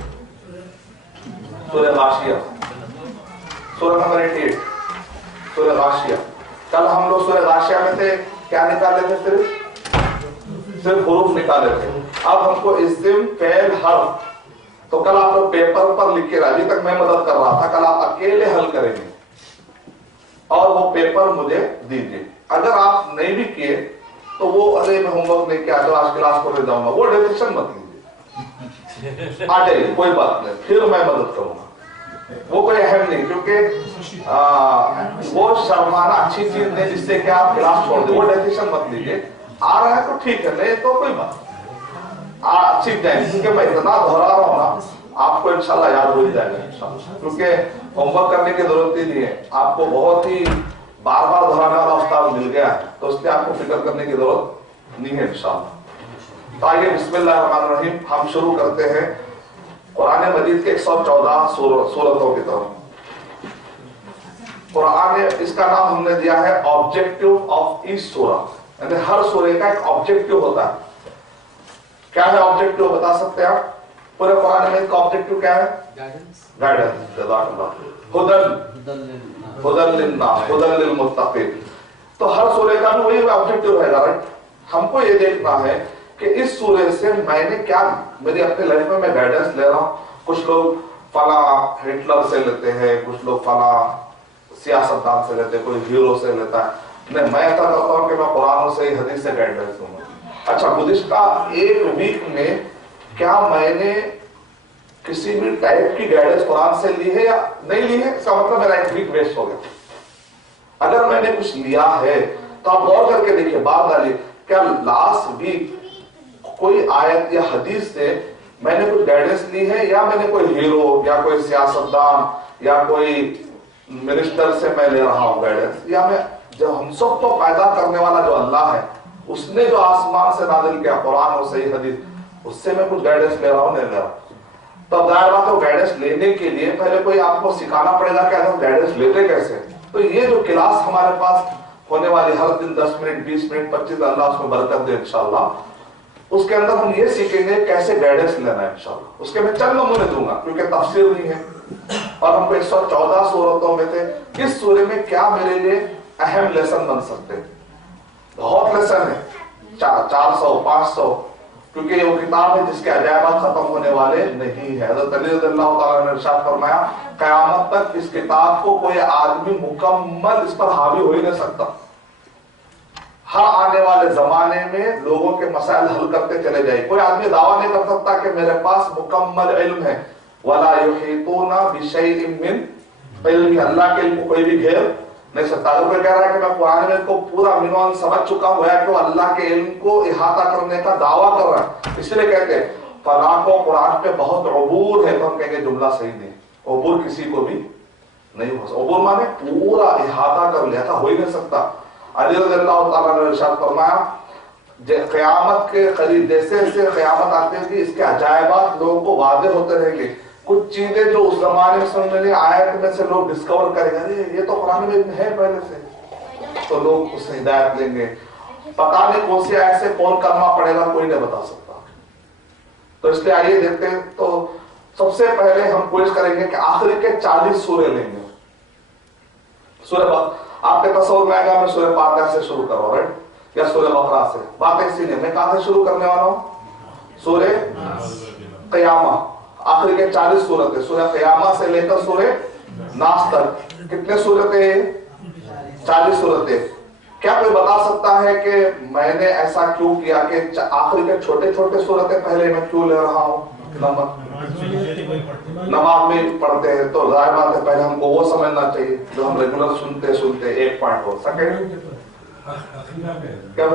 سورہ غاشیہ, سورہ نمبر 88, سورہ غاشیہ. کل ہم لوگ سورہ غاشیہ میں سے کیا نکالے تھے؟ صرف حروف نکالے تھے. اب ہم کو اسم فعل حرف, تو کل آپ لوگ پیپر پر لکھ کے, ابھی تک میں مدد کر رہا تھا, کل آپ اکیلے حل کریں گے اور وہ پیپر مجھے دیجیے. اگر آپ نہیں بھی کیے تو وہ ارے میں ہوم ورک نہیں کیا جو آج کلاس کو لے جاؤں گا, وہ ڈیسیشن مت لیجیے. آ جائیے, کوئی بات نہیں, پھر میں مدد کروں گا, وہ کوئی اہم نہیں, کیونکہ وہ شرمانا اچھی چیز نہیں جس سے کہ آپ کلاس چھوڑ دیں. وہ ڈیسیشن مت لیجیے. آ رہا ہے تو ٹھیک ہے, نہیں تو کوئی بات سیکھ جائیں, کیونکہ میں اتنا دہرا رہا ہوں نا, آپ کو انشاءاللہ یاد ہو جائے گا انشاءاللہ. کیونکہ ہوم ورک کرنے کی ضرورت ہی نہیں ہے, آپ کو بہت ہی بار بار دہرانے والا استاد مل گیا ہے, تو اس لیے آپ کو فکر کرنے کی ضرورت نہیں ہے انشاءاللہ. تو آئیے بسم اللہ الرحمن الرحیم, ہم شروع کرتے ہیں قرآن مجید کے 114 سورتوں کی طرف. قرآن, اس کا نام ہم نے دیا ہے آبجیکٹو آف ایچ سورہ, یعنی ہر سورے کا ایک آبجیکٹو ہوتا ہے. کیا ہے آبجیکٹو, بتا سکتے ہیں آپ؟ پورے قرآن میں کا آبجیکٹو کیا ہے؟ گائیڈنس. جزاک اللہ. ہدن للناس, ہدن للمتقین. تو ہر سورے کا بھی وہی آبجیکٹو رہے گا, رائٹ. ہم کو یہ دیکھنا ہے کہ اس سورے سے میں نے کیا, میری اپنے لائف میں گائیڈنس لے رہا ہوں. کچھ لوگ فلاں ہٹلر سے لیتے ہیں, کچھ لوگ فلاں سیاستدان سے لیتے ہیں, کوئی ہیرو سے لیتا ہے. نہیں, میں ایسا کرتا ہوں کہ میں قرآن سے حدیث سے گائیڈنس دوں گا. اچھا, گزشتہ ایک ویک میں کیا میں نے کسی بھی ٹائپ کی گائیڈنس قرآن سے لی ہے یا نہیں لی ہے؟ اس کا مطلب میرا ایک ویک ویسٹ ہو گیا. اگر میں نے کچھ لیا ہے تو آپ غور کر کے دیکھیے, بات ڈالیے, کیا لاسٹ ویک کوئی آیت یا حدیث سے میں نے کچھ گائیڈنس لی ہے, یا میں نے کوئی ہیرو یا کوئی سیاستدان یا کوئی منسٹر سے میں لے رہا ہوں گائیڈنس, یا میں جو ہم سب کو پیدا کرنے والا جو اللہ ہے, اس نے جو آسمان سے نازل کیا قرآن اور صحیح حدیث, اس سے میں کچھ گائیڈنس لے رہا ہوں, نہیں لے رہا. تو اب ظاہر بات ہے, گائیڈنس لینے کے لیے پہلے کوئی آپ کو سکھانا پڑے گا کہ ہم گائیڈنس لیتے کیسے. تو یہ جو کلاس ہمارے پاس ہونے والی ہر دن 10 منٹ 20 منٹ 25, اللہ اس میں برکت دے انشاءاللہ, اس کے اندر ہم یہ سیکھیں گے کیسے گائیڈنس لینا ہے انشاءاللہ. اس کے میں چند نمونے دوں گا کیونکہ تفسیر نہیں ہے, اور ہم کو 114 سورتوں میں تھے, اس سورے میں کیا میرے لیے اہم لیسن بن سکتے ہیں. بہت لیسن ہے, 400 500, کیونکہ یہ وہ کتاب ہے جس کے عجائبات ختم ہونے والے نہیں ہے. حضرت علی رضی اللہ تعالیٰ نے ارشاد فرمایا, قیامت تک اس کتاب کو کوئی آدمی مکمل اس پر حاوی ہو ہی نہیں سکتا. ہر آنے والے زمانے میں لوگوں کے مسائل حل کرتے چلے جائے. کوئی آدمی دعویٰ نہیں کر سکتا کہ میرے پاس مکمل علم ہے. وَلَا يُحِيطُونَ بِشَيْءٍ مِّنْ عِلْمِهِ, اللہ کے علم کو کوئی بھی گھیر نہیں سکتا. اگر کوئی کہہ رہا ہے کہ میں قرآن میں کو پورا منوان سمجھ چکا ہوں, ہے کہ وہ اللہ کے علم کو احاطہ کرنے کا دعویٰ کر رہا ہے. اس لیے کہتے ہیں فلاں کو قرآن پہ بہت عبور ہے تو ہم کہیں گے جملہ صحیح نہیں. عبور کسی کو بھی نہیں ہو سکتا. عبور مانے پورا احاطہ کر لیا تھا, ہو ہی نہیں سکتا. علی رضی اللہ تعالیٰ نے ارشاد فرمایا قیامت کے قریب جیسے جیسے قیامت آتی ہے اس کے عجائبات لوگوں کو واضح ہوتے رہیں گے. کچھ چیزیں جو اس زمانے میں سمجھ نہیں آیت میں سے لوگ ڈسکور کریں گے, یہ تو قرآن میں ہے پہلے سے, تو لوگ اس سے ہدایت لیں گے. پتہ نہیں کون سی آیت سے کون کلمہ پڑے گا کوئی نہیں بتا سکتا. تو اس لیے آئیے دیکھتے ہیں. تو سب سے پہلے ہم کوشش کریں گے کہ آخری کے 40 سورے لیں گے. سورہ آپ کے تصور میں آئے گا میں سورہ فاتحہ سے شروع کروں, رائٹ, یا سورہ بقرہ سے. بات ایسی نہیں, میں کہاں سے شروع کرنے والا ہوں؟ سورہ قیامہ. آخری کے 40 سورتیں سورہ قیامہ سے لے کر سورہ ناس تک. کتنے سورتیں؟ 40 سورتیں. کیا کوئی بتا سکتا ہے کہ میں نے ایسا کیوں کیا کہ آخری کے چھوٹے چھوٹے سورتیں پہلے میں کیوں لے رہا ہوں؟ نماز میں پڑھتے ہیں تو ظاہر بات ہے پہلے ہم کو وہ سمجھنا چاہیے جو ہم ریگولر سنتے ایک پوائنٹ ہو. سیکنڈ کیا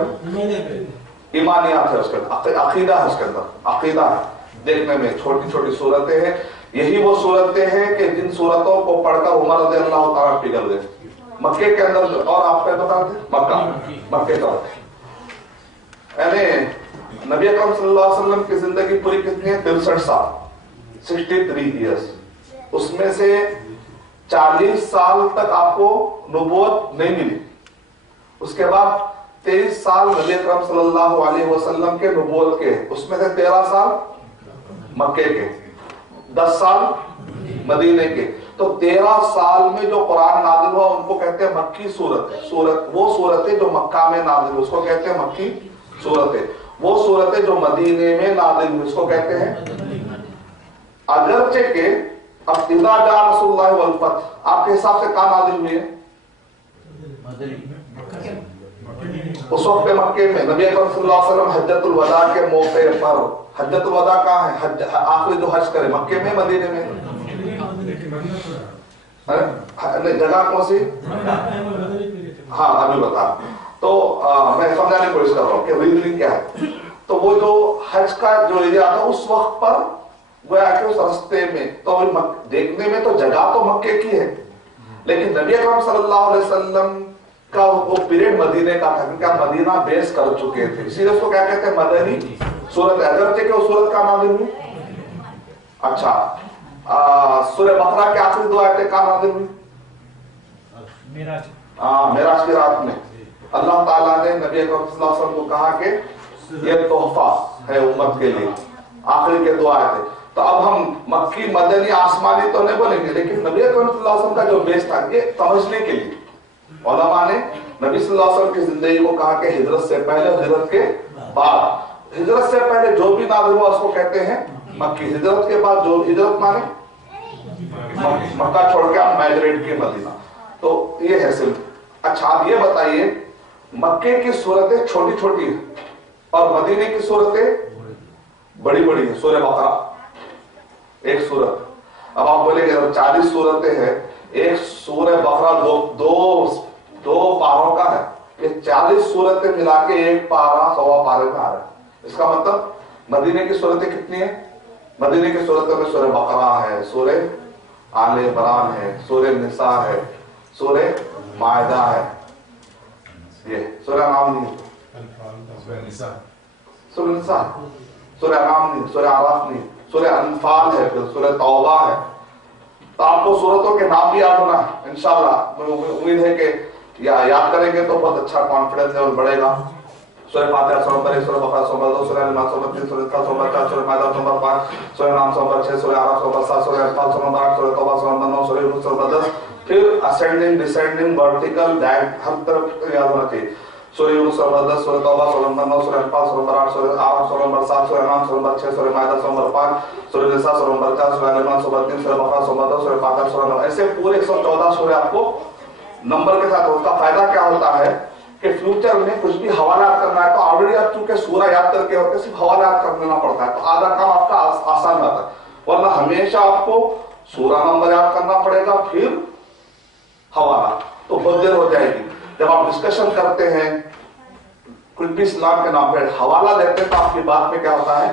ایمانیات ہے اس کے اندر, عقیدہ ہے اس کے اندر, عقیدہ ہے. دیکھنے میں چھوٹی چھوٹی صورتیں ہیں. یہی وہ صورتیں ہیں کہ جن صورتوں کو پڑھ کر عمر رضی اللہ تعالیٰ پگھل گئے مکے کے اندر. اور آپ کو بتا دیں مکے کا یعنی نبی اکرم صلی اللہ علیہ وسلم کی زندگی پوری کتنی ہے؟ 63 سال, 63 ایئرس. اس میں سے 40 سال تک آپ کو نبوت نہیں ملی. اس کے بعد 23 سال نبی اکرم صلی اللہ علیہ وسلم کے نبوت کے, اس میں سے 13 سال مکے کے, 10 سال مدینے کے. تو 13 سال میں جو قرآن نازل ہوا ان کو کہتے ہیں مکی سورت. وہ صورتیں جو مکہ میں نازل ہوئی اس کو کہتے ہیں مکی سورتیں. وہ صورتیں جو مدینے میں نازل ہوئی اس کو کہتے ہیں. اگرچہ کہ اب اذا جاء رسول اللہ والفتح آپ کے حساب سے کہاں نازل ہوئی ہے؟ اس وقت پہ مکے میں. نبی اکرم صلی اللہ علیہ وسلم حجۃ الوداع کے موقع پر, حجۃ الوداع کہاں ہے؟ آخری جو حج کرے مکے میں مدینے میں؟ جگہ کون سی؟ ہاں ابھی بتا. تو میں سمجھانے کی کوشش کر رہا ہوں کہ ریزننگ کیا ہے. تو وہ جو حج کا جو ایریا تھا اس وقت پر گویا کہ اس رستے میں تو دیکھنے میں تو جگہ تو مکے کی ہے, لیکن نبی اکرم صلی اللہ علیہ وسلم کا وہ پیریڈ مدینے کا تھا کیونکہ مدینہ بیس کر چکے تھے. اسی لیے اس کو کیا کہتے ہیں مدنی سورت. اگرچہ کہ وہ سورت کا نازل ہوئی. اچھا سورہ بقرہ کے آخری 2 آیتیں کہاں نازل ہوئی؟ معراج کی رات میں. اللہ تعالیٰ نے نبی اکرم صلی اللہ علیہ وسلم کو کہا کہ یہ تحفہ ہے امت کے لیے. آخری کے 2 آیتیں. تو اب ہم مکی مدنی آسمانی تو نہیں بولیں گے, لیکن نبی اکرم صلی اللہ علیہ وسلم کا جو بیس تھا یہ سمجھنے کے لیے علماء نے نبی صلی اللہ علیہ وسلم کی زندگی کو کہا کہ ہجرت سے پہلے, ہجرت کے بعد. ہجرت سے پہلے جو بھی نازل ہوا اس کو کہتے ہیں مکی. ہجرت کے بعد جو ہجرت مانے مکہ چھوڑ کے آپ مائگریٹ کے مدینہ. تو یہ ہے صرف. اچھا آپ یہ بتائیے مکے کی صورتیں چھوٹی چھوٹی ہیں اور مدینے کی صورتیں بڑی بڑی ہیں. سورہ بقرہ ایک صورت. اب آپ بولیں گے 40 صورتیں ہیں, ایک سورہ بقرہ دو پاروں کا ہے. یہ 40 صورتیں ملا کے ایک پارہ 1.25 پارے میں آ رہا ہے. اس کا مطلب مدینے کی صورتیں کتنی ہیں؟ مدینے کی صورتوں میں سورہ بقرہ ہے, سورہ آل عمران ہے, سورہ نساء ہے, سورہ مائدہ ہے. یہ سورہ نام نہیں, سورہ نساء, سورہ نام نہیں, سورہ آراف نہیں, سورہ انفال ہے, پھر سورہ توبہ ہے. تو آپ کو سورتوں کے نام بھی یاد ہونا انشاءاللہ. امید ہے کہ یاد کریں گے تو بہت اچھا کانفیڈنس لیول بڑھے گا. سورہ فاتحہ سورہ نمبر 1, سورہ بقرہ سورہ نمبر 2, سورہ نماز سورہ نمبر 3, سورہ نساء سورہ نمبر 4, سورہ مائدہ سورہ نمبر 5, سورہ نام سورہ نمبر 6, سورہ آراف سورہ نمبر 7, سورہ انفال سورہ نمبر 8, سورہ توبہ سورہ نمبر 9, سورہ یونس سورہ نمبر 10. پھر اسینڈنگ ڈسینڈنگ ورٹیکل ہر طرف یاد ہونا چاہیے. سورہ یونس سورہ نمبر 10, سورہ توبہ سورہ نمبر 9, سورہ انفال سورہ نمبر 8, سورہ آراف سورہ نمبر 7, سورہ نام سورہ نمبر 6, سورہ مائدہ سورہ نمبر 5, سورہ نساء سورہ نمبر 4, سورہ نماز سورہ نمبر 3, سورہ بقرہ سورہ نمبر 2, سورہ فاتحہ سورہ نمبر. ایسے پورے 114 سورے آپ کو نمبر کے ساتھ. اس کا فائدہ کیا ہوتا ہے کہ فیوچر میں کچھ بھی حوالات کرنا ہے تو آلریڈی آپ چونکہ سورہ یاد کر کے ہوتے صرف حوالات کر لینا پڑتا ہے, تو آدھا کام آپ کا آسان رہتا ہے. ورنہ ہمیشہ آپ کو سورہ نمبر یاد کرنا پڑے گا پھر حوالہ, تو بہت دیر ہو جائے گی. جب آپ ڈسکشن کرتے ہیں کوئی بھی اسلام کے نام پہ حوالہ دیتے ہیں تو آپ کی بات میں کیا ہوتا ہے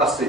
80।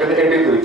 83।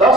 10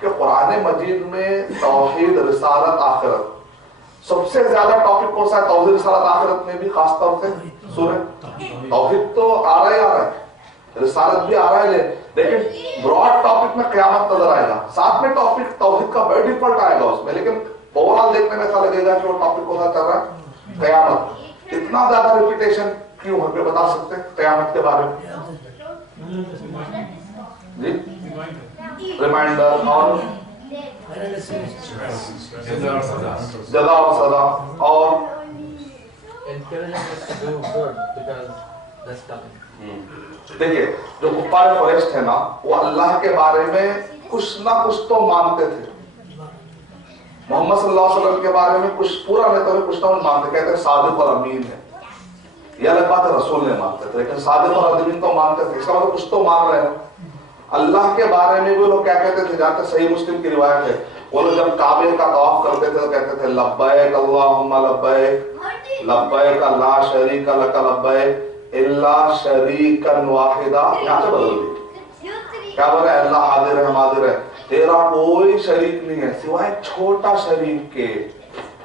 کہ قرآن مجید میں توحید، رسالت، آخرت سب سے زیادہ ٹاپک کون سا ہے؟ توحید، رسالت، آخرت میں بھی خاص طور سے سورہ توحید تو آ رہا ہے، رسالت بھی آ رہا ہے، لیکن براڈ ٹاپک میں قیامت نظر آئے گا، ساتھ میں ٹاپک توحید کا بائی ڈیفالٹ آئے گا اس میں، لیکن اوور آل دیکھنے میں ایسا لگے گا کہ وہ ٹاپک کون سا چل رہا ہے؟ قیامت۔ اتنا زیادہ ریپیٹیشن کیوں؟ ہم پہ بتا سکتے ہیں قیامت کے بارے میں؟ جی ریمائنڈر اور جزا اور سزا اور دیکھیے جو کفار قریش تھے نا وہ اللہ کے بارے میں کچھ نہ کچھ تو مانتے تھے، محمد صلی اللہ علیہ وسلم کے بارے میں کچھ پورا نہیں تو کچھ نہ کچھ مانتے، کہتے ہیں صادق اور امین ہے، یہ الگ بات ہے رسول نے مانتے تھے، لیکن صادق اور امین تو مانتے تھے، اس کا مطلب کچھ تو مان رہے ہیں۔ اللہ کے بارے میں بھی لوگ کیا کہتے تھے؟ جانتے صحیح مسلم کی روایت ہے، وہ لوگ جب کعبے کا طواف کرتے تھے تو کہتے تھے لبیک اللہم لبیک لبیک لا شریک لک لبیک الا شریکا واحدا۔ یہاں سے بدل دی، کیا بول رہے ہیں؟ اللہ حاضر ہے، ہم حاضر ہے، تیرا کوئی شریک نہیں ہے سوائے چھوٹا شریک کے۔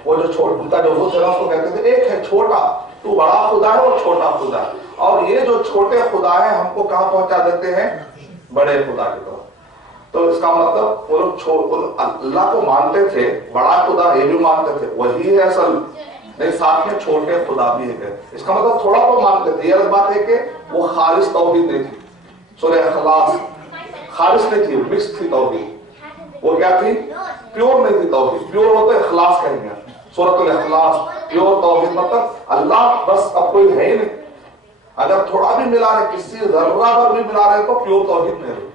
وہ جو چھوٹا جو وہ تھا اس کو کہتے تھے ایک ہے چھوٹا، تو بڑا خدا ہے اور چھوٹا خدا ہے، اور یہ جو چھوٹے خدا ہے ہم کو کہاں پہنچا دیتے ہیں؟ بڑے خدا کی طرف۔ تو اس کا مطلب وہ لوگ اللہ کو مانتے تھے، بڑا خدا یہ بھی مانتے تھے، وہی ہے اصل، نہیں ساتھ میں چھوٹے خدا بھی ہے۔ اس کا مطلب تھوڑا تو مانتے تھے۔ یہ الگ بات ہے کہ وہ خالص توحید نہیں تھی، سورہ اخلاص خالص نہیں تھی، مکس تھی توحید۔ وہ کیا تھی؟ پیور نہیں تھی توحید، پیور ہو تو اخلاص کہیں گے، سورۃ الاخلاص پیور توحید مطلب اللہ بس اب کوئی ہے ہی نہیں، اگر تھوڑا بھی ملا رہے، کسی ذرہ بھر بھی ملا رہے تو پیور توحید نہیں رہے،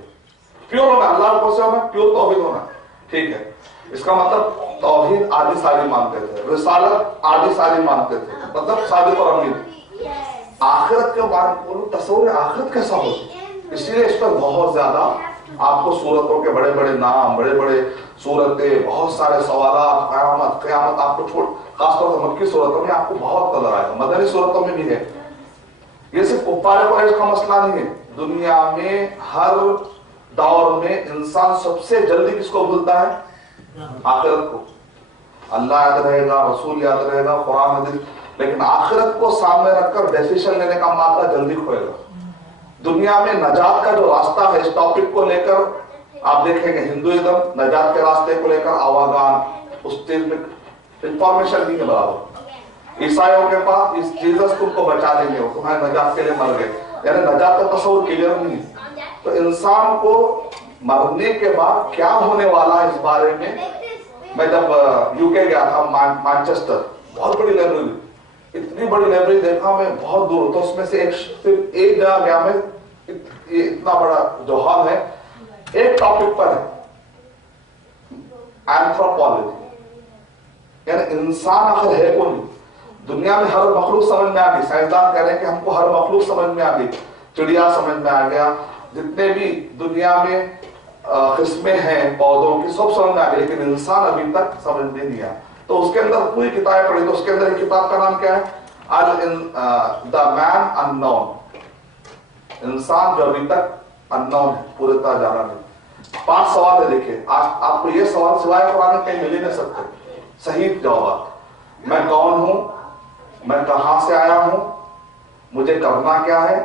پیور ہونا اللہ کو سے ہونا، پیور توحید ہونا، ٹھیک ہے۔ اس کا مطلب توحید آدھی ساری مانتے تھے، رسالت آدھی ساری مانتے تھے، مطلب صادق اور امین۔ آخرت کے بارے میں بولو، تصور آخرت کیسا ہو، اسی لیے اس پر بہت زیادہ آپ کو صورتوں کے بڑے بڑے نام، بڑے بڑے صورتیں، بہت سارے سوالات، قیامت قیامت آپ کو چھوڑ، خاص طور سے مکی صورتوں میں آپ کو بہت نظر آئے گا، مدنی صورتوں میں بھی ہے۔ یہ صرف کفار قریش کا مسئلہ نہیں ہے، دنیا میں ہر دور میں انسان سب سے جلدی کس کو بھولتا ہے؟ آخرت کو۔ اللہ یاد رہے گا، رسول یاد رہے گا، قرآن حدیث، لیکن آخرت کو سامنے رکھ کر ڈیسیشن لینے کا معاملہ جلدی کھوئے گا۔ دنیا میں نجات کا جو راستہ ہے، اس ٹاپک کو لے کر آپ دیکھیں گے ہندوازم نجات کے راستے کو لے کر آواگان، اس چیز میں انفارمیشن نہیں ہے برابر۔ عیسائیوں کے پاس اس جیزس تم کو بچا لیں گے، وہ تمہارے نجات کے لیے مر گئے، یعنی نجات کا تصور کلیئر نہیں ہے۔ تو انسان کو مرنے کے بعد کیا ہونے والا ہے اس بارے میں جب یو کے گیا تھا، مانچسٹر، بہت بڑی لائبریری، اتنی بڑی لائبریری دیکھا میں بہت دور، تو اس میں سے صرف ایک جگہ گیا میں، اتنا بڑا جو ہال ہے، ایک ٹاپک پر ہے اینتھروپولوجی، یعنی انسان آخر ہے کون؟ دنیا میں ہر مخلوق سمجھ میں آ گئی، سائنسدان کہہ رہے ہیں کہ ہم کو ہر مخلوق سمجھ میں آ گئی، چڑیا سمجھ میں آ گیا، جتنے بھی دنیا میں قسمیں ہیں پودوں کی سب سمجھ میں آ گئی، لیکن انسان ابھی تک سمجھ میں نہیں آیا۔ تو اس کے اندر پوری کتابیں پڑھی، تو اس کے اندر ایک کتاب کا نام کیا ہے؟ دا مین ان نون، انسان جو ابھی تک ان نون ہے، پورے طرح جانا نہیں۔ 5 سوال ہے، دیکھیں آپ کو یہ سوال سوائے قرآن میں کہیں مل ہی نہیں سکتے، صحیح جوابات۔ میں کون ہوں؟ میں کہاں سے آیا ہوں؟ مجھے کرنا کیا ہے؟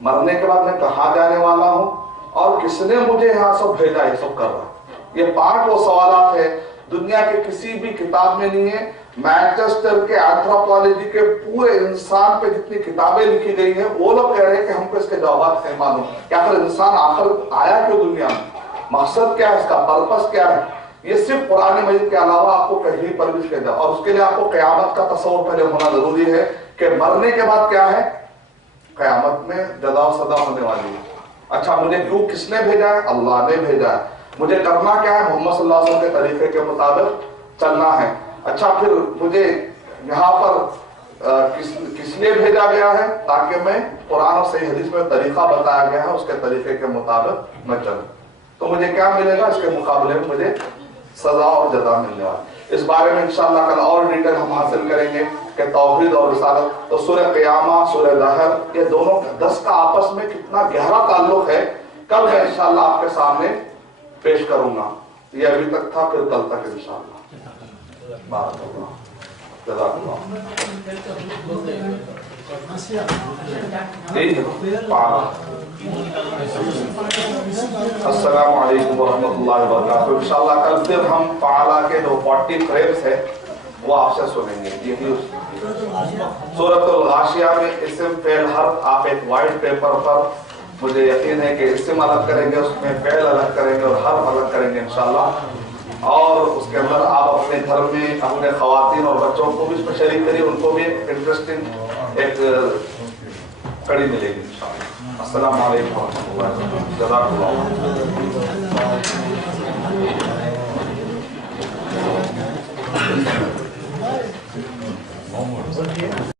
مرنے کے بعد میں کہاں جانے والا ہوں؟ اور کس نے مجھے یہاں سب بھیجا؟ یہ سب کر رہا ہے۔ یہ 5 وہ سوالات ہیں، دنیا کے کسی بھی کتاب میں نہیں ہے۔ مانچسٹر کے اینتھروپولوجی کے پورے انسان پہ جتنی کتابیں لکھی گئی ہیں، وہ لوگ کہہ رہے ہیں کہ ہم کو اس کے جوابات نہیں معلوم کہ آخر انسان آخر آیا کیوں دنیا میں، مقصد کیا ہے، اس کا پرپس کیا ہے۔ یہ صرف قرآن مجید کے علاوہ آپ کو کہیں پر بھی کہہ جائے، اور اس کے لیے آپ کو قیامت کا تصور پہلے ہونا ضروری ہے کہ مرنے کے بعد کیا ہے، قیامت میں جزا و سزا ہونے والی ہے۔ اچھا مجھے کیوں، کس نے بھیجا ہے؟ اللہ نے بھیجا ہے۔ مجھے کرنا کیا ہے؟ محمد صلی اللہ علیہ وسلم کے طریقے کے مطابق چلنا ہے۔ اچھا پھر مجھے یہاں پر کس لیے بھیجا گیا ہے؟ تاکہ میں قرآن اور صحیح حدیث میں طریقہ بتایا گیا ہے، اس کے طریقے کے مطابق میں چلوں، تو مجھے کیا ملے گا؟ اس کے مقابلے میں مجھے سزا اور جزا ملنے والی۔ اس بارے میں انشاءاللہ کل اور ڈیٹیل ہم حاصل کریں گے کہ توحید اور رسالت، تو سورہ قیامہ، سورہ دہر، یہ دونوں 10 کا آپس میں کتنا گہرا تعلق ہے کل میں انشاءاللہ آپ کے سامنے پیش کروں گا. یہ ابھی تک تھا، پھر کل تک انشاءاللہ. بارک اللہ، جزاک اللہ. السلام علیکم ورحمۃ اللہ وبرکاتہ. انشاءاللہ کل پھر ہم فعلا کے جو 40 فریمز ہے وہ آپ سے سنیں گے. یہی سورۃ الغاشیہ میں اسم فعل حرف آپ ایک وائٹ پیپر پر، مجھے یقین ہے کہ اسم الگ کریں گے، اس میں فعل الگ کریں گے اور حرف الگ کریں گے انشاءاللہ. اور اس کے اندر آپ اپنے گھر میں اپنے خواتین اور بچوں کو بھی اس میں شریک کریے، ان کو بھی انٹرسٹنگ ایک کڑی ملے گی انشاءاللہ. السلام علیکم ورحمۃ اللہ وبرکاتہ. جزاک اللہ.